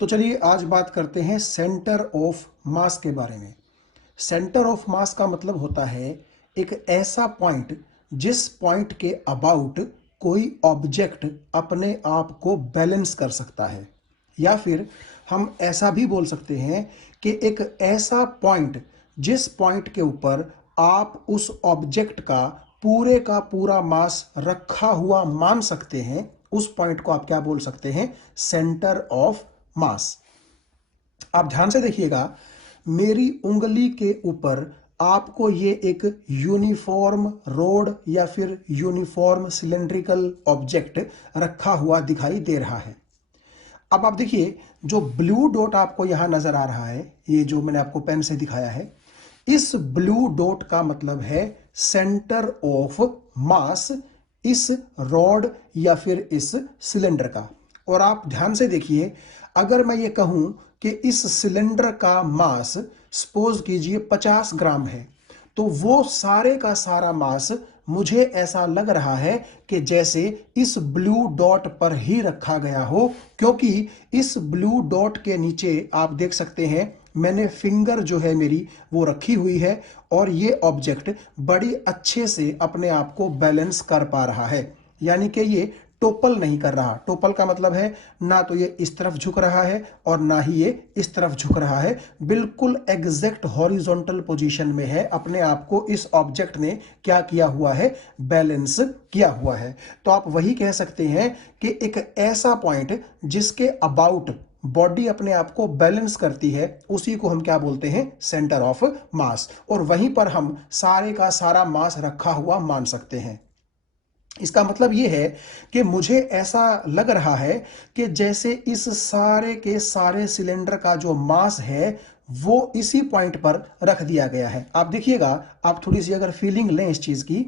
तो चलिए आज बात करते हैं सेंटर ऑफ मास के बारे में। सेंटर ऑफ मास का मतलब होता है एक ऐसा पॉइंट जिस पॉइंट के अबाउट कोई ऑब्जेक्ट अपने आप को बैलेंस कर सकता है, या फिर हम ऐसा भी बोल सकते हैं कि एक ऐसा पॉइंट जिस पॉइंट के ऊपर आप उस ऑब्जेक्ट का पूरा मास रखा हुआ मान सकते हैं, उस पॉइंट को आप क्या बोल सकते हैं? Centre of mass. आप ध्यान से देखिएगा, मेरी उंगली के ऊपर आपको ये एक यूनिफॉर्म रोड या फिर यूनिफॉर्म सिलेंड्रिकल ऑब्जेक्ट रखा हुआ दिखाई दे रहा है। अब आप देखिए, जो ब्लू डॉट आपको यहां नजर आ रहा है, ये जो मैंने आपको पेन से दिखाया है, इस ब्लू डॉट का मतलब है सेंटर ऑफ मास इस रॉड या फिर इस सिलेंडर का। और आप ध्यान से देखिए, अगर मैं ये कहूं कि इस सिलेंडर का मास सपोज कीजिए 50 ग्राम है, तो वो सारे का सारा मास मुझे ऐसा लग रहा है कि जैसे इस ब्लू डॉट पर ही रखा गया हो, क्योंकि इस ब्लू डॉट के नीचे आप देख सकते हैं मैंने फिंगर जो है मेरी वो रखी हुई है, और ये ऑब्जेक्ट बड़ी अच्छे से अपने आप को बैलेंस कर पा रहा है। यानी कि ये टोपल नहीं कर रहा। टोपल का मतलब है ना तो ये इस तरफ झुक रहा है और ना ही ये इस तरफ झुक रहा है, बिल्कुल एग्जैक्ट हॉरिजॉन्टल पोजीशन में है। अपने आप को इस ऑब्जेक्ट ने क्या किया हुआ है? बैलेंस किया हुआ है। तो आप वही कह सकते हैं कि एक ऐसा पॉइंट जिसके अबाउट बॉडी अपने आप को बैलेंस करती है, उसी को हम क्या बोलते हैं? Centre of mass. और वहीं पर हम सारे का सारा मास रखा हुआ मान सकते हैं। इसका मतलब यह है कि मुझे ऐसा लग रहा है कि जैसे इस सारे के सारे सिलेंडर का जो मास है वो इसी पॉइंट पर रख दिया गया है। आप देखिएगा, आप थोड़ी सी अगर फीलिंग लें इस चीज की,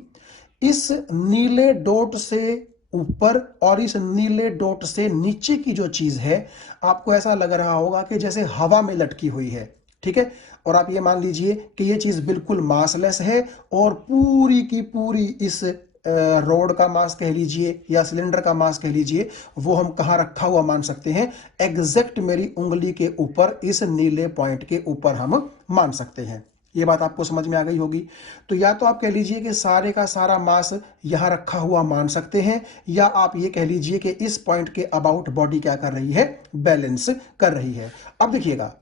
इस नीले डॉट से ऊपर और इस नीले डॉट से नीचे की जो चीज है, आपको ऐसा लग रहा होगा कि जैसे हवा में लटकी हुई है। ठीक है। और आप ये मान लीजिए कि ये चीज बिल्कुल मासलेस है, और पूरी की पूरी इस रोड का मास कह लीजिए या सिलेंडर का मास कह लीजिए, वो हम कहां रखा हुआ मान सकते हैं? एग्जैक्ट मेरी उंगली के ऊपर, इस नीले पॉइंट के ऊपर हम मान सकते हैं। ये बात आपको समझ में आ गई होगी। तो या तो आप कह लीजिए कि सारे का सारा मास यहां रखा हुआ मान सकते हैं, या आप ये कह लीजिए कि इस पॉइंट के अबाउट बॉडी क्या कर रही है? बैलेंस कर रही है। अब देखिएगा,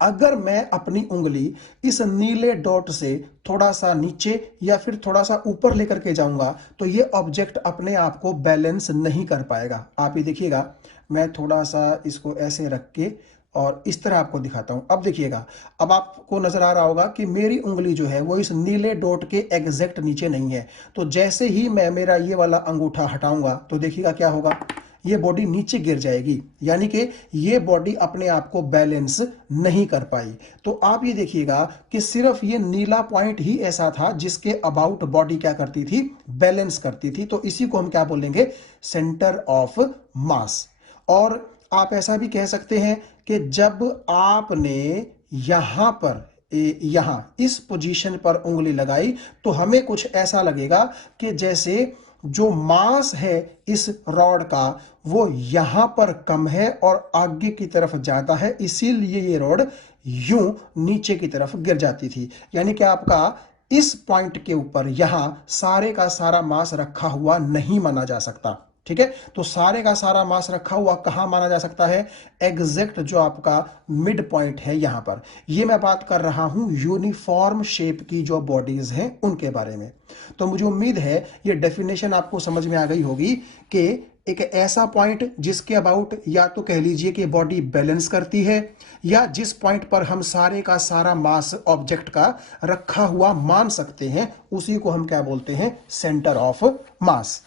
अगर मैं अपनी उंगली इस नीले डॉट से थोड़ा सा नीचे या फिर थोड़ा सा ऊपर लेकर के जाऊंगा, तो ये ऑब्जेक्ट अपने आप को बैलेंस नहीं कर पाएगा। आप ये देखिएगा, मैं थोड़ा सा इसको ऐसे रख के और इस तरह आपको दिखाता हूं। अब देखिएगा, अब आपको नजर आ रहा होगा कि मेरी उंगली जो है वो इस नीले डॉट के एग्जैक्ट नीचे नहीं है। तो जैसे ही मैं मेरा ये वाला अंगूठा हटाऊंगा, तो देखिएगा क्या होगा? ये बॉडी नीचे गिर जाएगी, यानी कि ये बॉडी अपने आप को बैलेंस नहीं कर पाई। तो आप ये देखिएगा कि सिर्फ ये नीला पॉइंट ही ऐसा था जिसके अबाउट बॉडी क्या करती थी? बैलेंस करती थी। तो इसी को हम क्या बोलेंगे? Centre of mass. और आप ऐसा भी कह सकते हैं कि जब आपने यहां पर यहां इस पोजीशन पर उंगली लगाई, तो हमें कुछ ऐसा लगेगा कि जैसे जो मास है इस रॉड का वो यहां पर कम है और आगे की तरफ ज्यादा है, इसीलिए ये रॉड यूं नीचे की तरफ गिर जाती थी। यानी कि आपका इस पॉइंट के ऊपर यहां सारे का सारा मास रखा हुआ नहीं माना जा सकता। ठीक है। तो सारे का सारा मास रखा हुआ कहां माना जा सकता है? एग्जैक्ट जो आपका मिड पॉइंट है यहां पर। ये मैं बात कर रहा हूं यूनिफॉर्म शेप की जो बॉडीज हैं उनके बारे में। तो मुझे उम्मीद है ये डेफिनेशन आपको समझ में आ गई होगी कि एक ऐसा पॉइंट जिसके अबाउट या तो कह लीजिए कि बॉडी बैलेंस करती है, या जिस पॉइंट पर हम सारे का सारा मास ऑब्जेक्ट का रखा हुआ मान सकते हैं, उसी को हम क्या बोलते हैं? Centre of mass.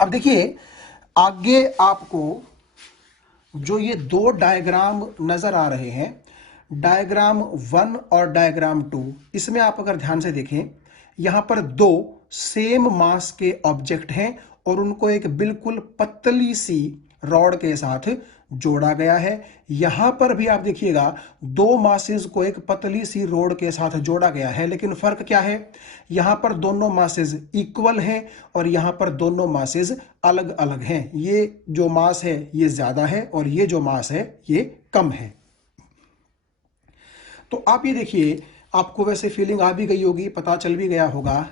अब देखिए, आगे आपको जो ये दो डायग्राम नजर आ रहे हैं, डायग्राम 1 और डायग्राम 2, इसमें आप अगर ध्यान से देखें, यहां पर दो सेम मास के ऑब्जेक्ट हैं और उनको एक बिल्कुल पतली सी रॉड के साथ जोड़ा गया है। यहां पर भी आप देखिएगा दो मासेस को एक पतली सी रॉड के साथ जोड़ा गया है, लेकिन फर्क क्या है, यहां पर दोनों मासेस इक्वल हैं और यहां पर दोनों मासेस अलग अलग हैं। ये जो मास है ये ज्यादा है और ये जो मास है ये कम है। तो आप ये देखिए, आपको वैसे फीलिंग आ भी गई होगी, पता चल भी गया होगा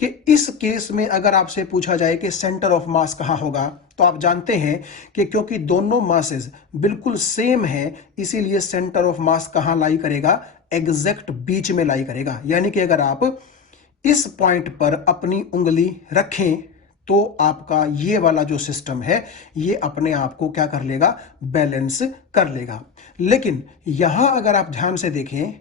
कि इस केस में अगर आपसे पूछा जाए कि सेंटर ऑफ मास कहां होगा, तो आप जानते हैं कि क्योंकि दोनों मासेस बिल्कुल सेम है, इसीलिए सेंटर ऑफ मास कहां लाई करेगा, एग्जैक्ट बीच में लाई करेगा। यानी कि अगर आप इस पॉइंट पर अपनी उंगली रखें तो आपका ये वाला जो सिस्टम है ये अपने आप को क्या कर लेगा, बैलेंस कर लेगा। लेकिन यहां अगर आप ध्यान से देखें,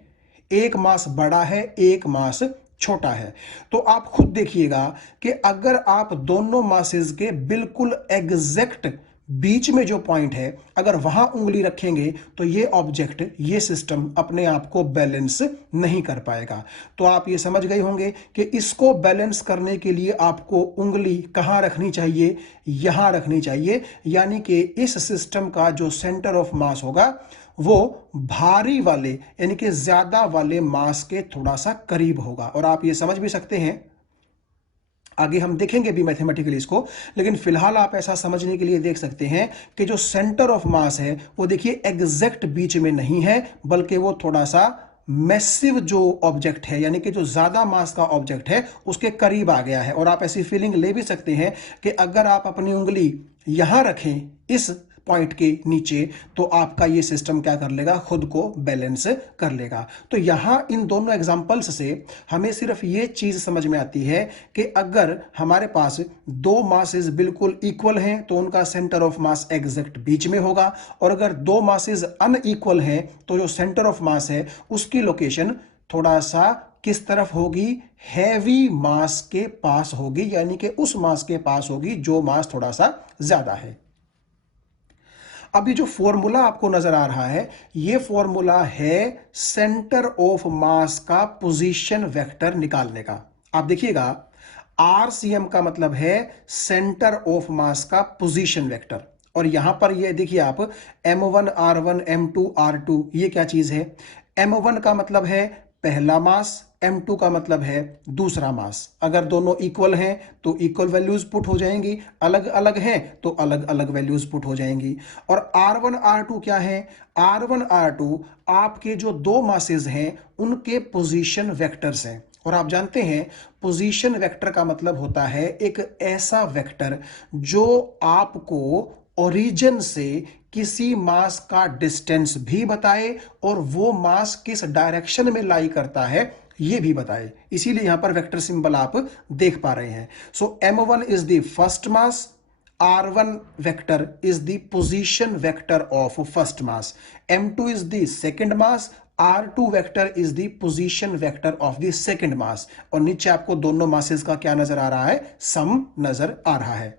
एक मास बड़ा है, एक मास छोटा है, तो आप खुद देखिएगा कि अगर आप दोनों मासेस के बिल्कुल एग्जैक्ट बीच में जो पॉइंट है अगर वहां उंगली रखेंगे तो ये ऑब्जेक्ट, ये सिस्टम अपने आप को बैलेंस नहीं कर पाएगा। तो आप ये समझ गए होंगे कि इसको बैलेंस करने के लिए आपको उंगली कहां रखनी चाहिए, यहां रखनी चाहिए। यानी कि इस सिस्टम का जो सेंटर ऑफ मास होगा वो भारी वाले यानी कि ज्यादा वाले मास के थोड़ा सा करीब होगा। और आप ये समझ भी सकते हैं, आगे हम देखेंगे भी मैथमेटिकली इसको, लेकिन फिलहाल आप ऐसा समझने के लिए देख सकते हैं कि जो सेंटर ऑफ मास है वो देखिए एग्जैक्ट बीच में नहीं है, बल्कि वो थोड़ा सा मैसिव जो ऑब्जेक्ट है यानी कि जो ज्यादा मास का ऑब्जेक्ट है उसके करीब आ गया है। और आप ऐसी फीलिंग ले भी सकते हैं कि अगर आप अपनी उंगली यहां रखें इस पॉइंट के नीचे, तो आपका ये सिस्टम क्या कर लेगा, खुद को बैलेंस कर लेगा। तो यहां इन दोनों एग्जांपल्स से हमें सिर्फ ये चीज समझ में आती है कि अगर हमारे पास दो मासेस बिल्कुल इक्वल हैं तो उनका सेंटर ऑफ मास एग्जैक्ट बीच में होगा, और अगर दो मासेस अनइक्वल हैं तो जो सेंटर ऑफ मास है उसकी लोकेशन थोड़ा सा किस तरफ होगी, हैवी मास के पास होगी, यानी कि उस मास के पास होगी जो मास थोड़ा सा ज्यादा है। अब ये जो फॉर्मूला आपको नजर आ रहा है ये फॉर्मूला है सेंटर ऑफ मास का पोजीशन वेक्टर निकालने का। आप देखिएगा आरसीएम का मतलब है सेंटर ऑफ मास का पोजीशन वेक्टर, और यहां पर ये देखिए आप m1 r1 m2 r2 ये क्या चीज है, m1 का मतलब है पहला मास, m2 का मतलब है दूसरा मास। अगर दोनों इक्वल हैं तो इक्वल वैल्यूज पुट हो जाएंगी, अलग अलग हैं तो अलग अलग वैल्यूज पुट हो जाएंगी। और r1 r2 क्या है, r1 r2 आपके जो दो मासेस हैं उनके पोजीशन वेक्टर्स हैं। और आप जानते हैं पोजीशन वेक्टर का मतलब होता है एक ऐसा वेक्टर जो आपको ओरिजिन से किसी मास का डिस्टेंस भी बताए और वो मास किस डायरेक्शन में लाई करता है ये भी बताए। इसीलिए यहां पर वेक्टर सिंबल आप देख पा रहे हैं। So m1 is the first mass, r1 vector is the position vector of first mass, m2 is the second mass, r2 vector is the position vector of the second mass. और नीचे आपको दोनों masses का क्या नजर आ रहा है, सम नजर आ रहा है।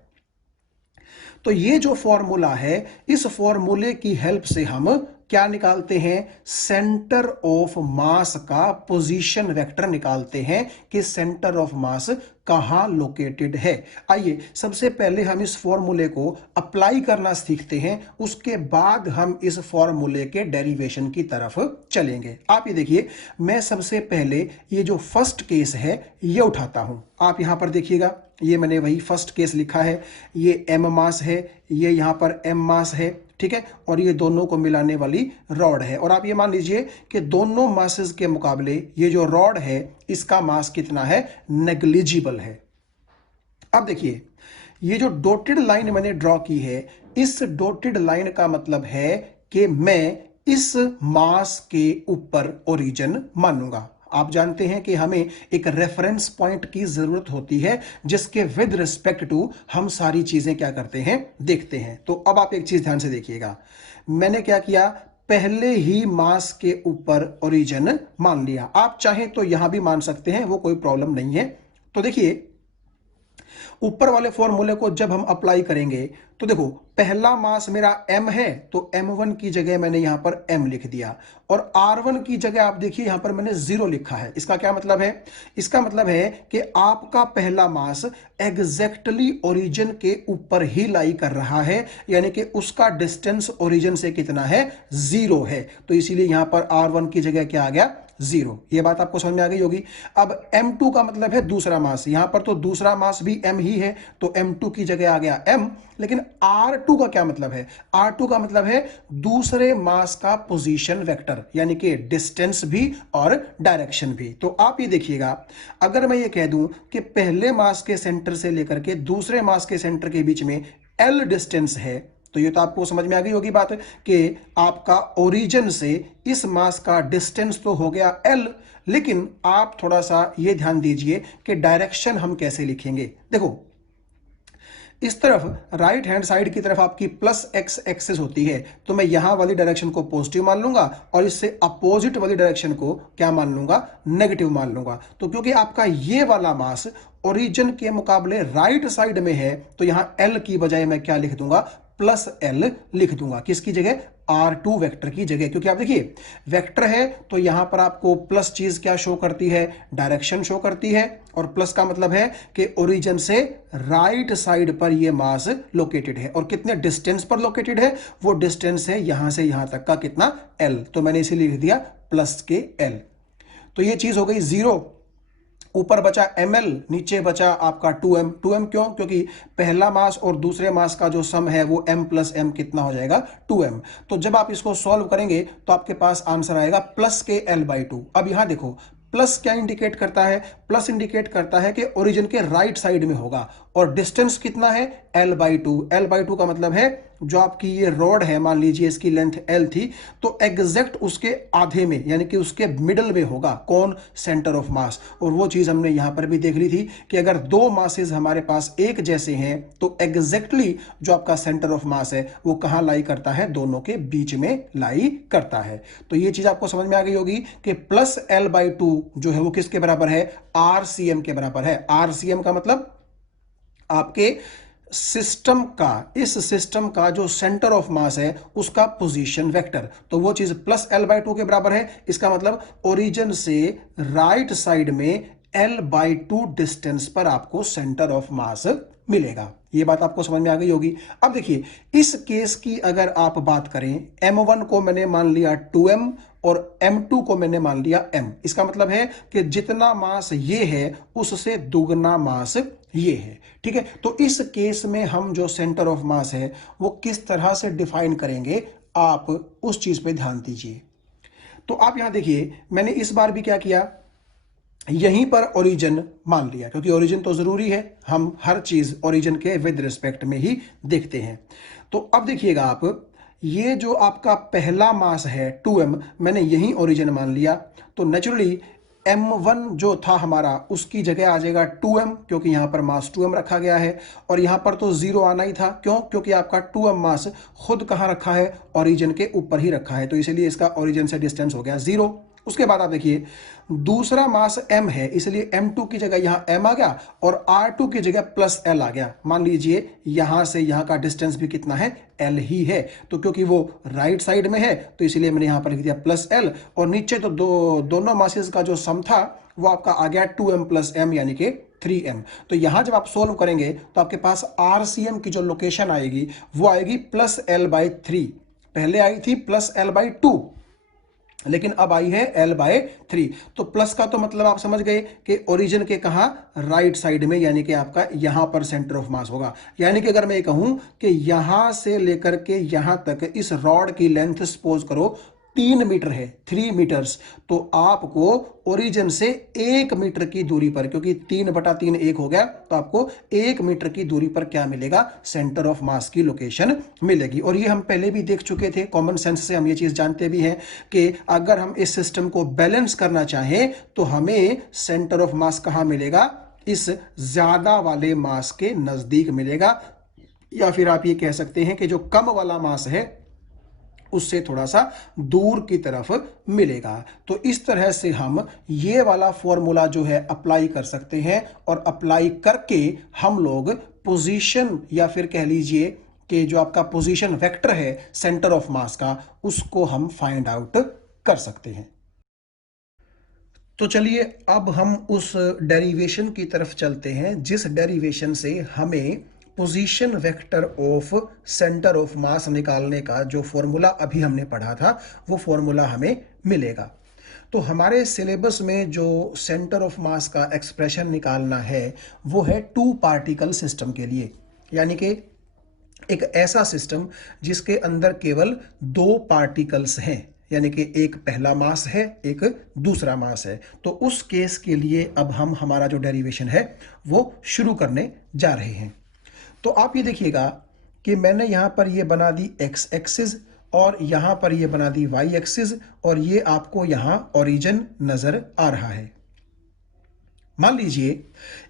तो ये जो फॉर्मूला है इस फॉर्मूले की हेल्प से हम क्या निकालते हैं, सेंटर ऑफ मास का पोजीशन वेक्टर निकालते हैं कि सेंटर ऑफ मास कहां लोकेटेड है। आइए सबसे पहले हम इस फॉर्मूले को अप्लाई करना सीखते हैं, उसके बाद हम इस फॉर्मूले के डेरिवेशन की तरफ चलेंगे। आप ये देखिए, मैं सबसे पहले ये जो फर्स्ट केस है ये उठाता हूं। आप यहां पर देखिएगा, ये मैंने वही फर्स्ट केस लिखा है, ये m मास है, ये यहां पर m मास है, ठीक है, और ये दोनों को मिलाने वाली रॉड है। और आप ये मान लीजिए कि दोनों मासेस के मुकाबले ये जो रॉड है इसका मास कितना है, नेग्लिजिबल है। अब देखिए ये जो डॉटेड लाइन मैंने ड्रॉ की है, इस डॉटेड लाइन का मतलब है कि मैं इस मास के ऊपर ओरिजिन मानूंगा। आप जानते हैं कि हमें एक रेफरेंस पॉइंट की जरूरत होती है जिसके विद रिस्पेक्ट टू हम सारी चीजें क्या करते हैं, देखते हैं। तो अब आप एक चीज ध्यान से देखिएगा, मैंने क्या किया, पहले ही मास के ऊपर ओरिजिन मान लिया। आप चाहें तो यहां भी मान सकते हैं, वो कोई प्रॉब्लम नहीं है। तो देखिए ऊपर वाले फॉर्मूले को जब हम अप्लाई करेंगे तो देखो, पहला मास मेरा m है तो m1 की जगह मैंने यहां पर m लिख दिया, और r1 की जगह आप देखिए यहां पर मैंने 0 लिखा है। इसका क्या मतलब है? इसका मतलब है कि आपका पहला मास एग्जैक्टली ओरिजिन के ऊपर ही लाई कर रहा है, यानी कि उसका डिस्टेंस ओरिजिन से कितना है? 0 है। तो इसीलिए यहां पर r1 की जगह क्या आ गया? 0। ये बात आपको समझ में आ गई होगी। अब m2 का मतलब है दूसरा मास, यहां पर तो दूसरा मास भी m ही है, तो m2 की जगह आ गया m। लेकिन r2 का क्या मतलब है? r2 का मतलब है दूसरे मास का पोजीशन वेक्टर, यानी कि डिस्टेंस भी और डायरेक्शन भी। तो आप ये देखिएगा, अगर मैं ये कह दूं कि पहले मास के सेंटर से लेकर के दूसरे मास के सेंटर के बीच में l डिस्टेंस है, तो ये तो आपको समझ में आ गई होगी बात कि आपका ओरिजिन से इस मास का डिस्टेंस तो हो गया l, लेकिन आप थोड़ा सा ये ध्यान दीजिए कि डायरेक्शन हम कैसे लिखेंगे। देखो, इस तरफ राइट हैंड साइड की तरफ आपकी प्लस एक्स एक्सिस होती है, तो मैं यहां वाली डायरेक्शन को पॉजिटिव मान लूंगा और इससे अपोजिट वाली डायरेक्शन को क्या मान लूंगा? नेगेटिव मान लूंगा। तो क्योंकि आपका ये वाला मास ओरिजिन के मुकाबले राइट साइड में है, तो यहां एल की बजाय मैं क्या लिख दूंगा? प्लस एल लिख दूंगा। किसकी जगह? R2 वेक्टर की जगह। क्योंकि आप देखिए, वेक्टर है तो यहां पर आपको प्लस चीज क्या शो करती है? डायरेक्शन शो करती है, और प्लस का मतलब है कि ओरिजिन से राइट साइड पर यह मास लोकेटेड है। और कितने डिस्टेंस पर लोकेटेड है? वो डिस्टेंस है यहां से यहां तक का कितना? L। तो मैंने इसीलिए लिख दिया प्लस के L। तो ये चीज हो गई 0। ऊपर बचा ml, नीचे बचा आपका 2m। 2m क्यों? क्योंकि पहला मास और दूसरे मास का जो सम है वो m प्लस m कितना हो जाएगा? 2m। तो जब आप इसको सॉल्व करेंगे तो आपके पास आंसर आएगा प्लस के L/2। अब यहां देखो, प्लस क्या इंडिकेट करता है? प्लस इंडिकेट करता है कि ओरिजिन के राइट साइड में होगा, और डिस्टेंस कितना है? L/2। L/2 का मतलब है जो आपकी ये रॉड है, मान लीजिए इसकी लेंथ L थी, तो एग्जैक्ट उसके आधे में, यानी कि उसके मिडल में होगा कौन? Centre of mass. और वो चीज हमने यहां पर भी देख ली थी कि अगर दो मासेस हमारे पास एक जैसे हैं तो एग्जैक्टली जो आपका सेंटर ऑफ मास है वो कहां लाई करता है? दोनों के बीच में लाई करता है। तो ये चीज आपको समझ में आ गई होगी कि प्लस L/2 जो है वो किसके बराबर है? RCM के बराबर है। RCM का मतलब आपके सिस्टम का, इस सिस्टम का जो सेंटर ऑफ मास है उसका पोजीशन वेक्टर। तो वो चीज प्लस L/2 के बराबर है। इसका मतलब ओरिजिन से राइट साइड में L/2 डिस्टेंस पर आपको सेंटर ऑफ मास मिलेगा। ये बात आपको समझ में आ गई होगी। अब देखिए, इस केस की अगर आप बात करें, m1 को मैंने मान लिया 2m और m2 को मैंने मान लिया m। इसका मतलब है कि जितना मास ये है उससे दुगना मास ये है। ठीक है, तो इस केस में हम जो सेंटर ऑफ मास है वो किस तरह से डिफाइन करेंगे, आप उस चीज पे ध्यान दीजिए। तो आप यहां देखिए, मैंने इस बार भी क्या किया, यहीं पर ओरिजिन मान लिया, क्योंकि ओरिजिन तो जरूरी है, हम हर चीज ओरिजिन के विद रिस्पेक्ट में ही देखते हैं। तो अब देखिएगा आप, ये जो आपका पहला मास है 2m, मैंने यहीं ओरिजिन मान लिया, तो नेचुरली m1 जो था हमारा उसकी जगह आ जाएगा 2m, क्योंकि यहां पर मास 2m रखा गया है, और यहां पर तो 0 आना ही था। क्यों? क्योंकि आपका 2m मास खुद कहां रखा है? ओरिजिन के ऊपर ही रखा है, तो इसीलिए इसका ओरिजिन से डिस्टेंस हो गया 0। उसके बाद आप देखिए, दूसरा मास m है, इसलिए m2 की जगह यहां m आ गया और r2 की जगह प्लस l आ गया। मान लीजिए यहां से यहां का डिस्टेंस भी कितना है? l ही है। तो क्योंकि वो राइट साइड में है तो इसलिए मैंने यहां पर लिख दिया प्लस l, और नीचे तो दोनों मासेस का जो सम था वो आपका आ गया 2m प्लस m, यानी कि 3m। तो यहां जब आप सोल्व करेंगे तो आपके पास RCM की जो लोकेशन आएगी वो आएगी प्लस L/3। पहले आई थी प्लस L/2, लेकिन अब आई है L/3। तो प्लस का तो मतलब आप समझ गए कि ओरिजिन के कहां? राइट साइड में, यानी कि आपका यहां पर सेंटर ऑफ मास होगा। यानी कि अगर मैं कहूं कि यहां से लेकर के यहां तक इस रॉड की लेंथ सपोज करो 3 मीटर है, 3 मीटर्स, तो आपको ओरिजिन से 1 मीटर की दूरी पर, क्योंकि 3/3 1 हो गया, तो आपको 1 मीटर की दूरी पर क्या मिलेगा? सेंटर ऑफ मास की लोकेशन मिलेगी। और ये हम पहले भी देख चुके थे, कॉमन सेंस से हम ये चीज जानते भी हैं कि अगर हम इस सिस्टम को बैलेंस करना चाहें तो हमें सेंटर ऑफ मास कहां मिलेगा? इस ज्यादा वाले मास के नजदीक मिलेगा, या फिर आप ये कह सकते हैं कि जो कम वाला मास है उससे थोड़ा सा दूर की तरफ मिलेगा। तो इस तरह से हम ये वाला फॉर्मूला जो है अप्लाई कर सकते हैं, और अप्लाई करके हम लोग पोजीशन या फिर कह लीजिए कि जो आपका पोजीशन वेक्टर है सेंटर ऑफ मास का, उसको हम फाइंड आउट कर सकते हैं। तो चलिए अब हम उस डेरिवेशन की तरफ चलते हैं जिस डेरिवेशन से हमें position vector of centre of mass निकालने का जो फॉर्मूला अभी हमने पढ़ा था वो फॉर्मूला हमें मिलेगा। तो हमारे सिलेबस में जो सेंटर ऑफ मास का एक्सप्रेशन निकालना है वो है टू पार्टिकल सिस्टम के लिए, यानी कि एक ऐसा सिस्टम जिसके अंदर केवल दो पार्टिकल्स हैं, यानी कि एक पहला मास है एक दूसरा मास है। तो उस केस के लिए अब हम हमारा जो डेरिवेशन है वो शुरू करने जा रहे हैं। तो आप ये देखिएगा कि मैंने यहां पर ये बना दी एक्स एक्सिस और यहां पर ये बना दी वाई एक्सिस, और ये आपको यहां ओरिजिन नजर आ रहा है। मान लीजिए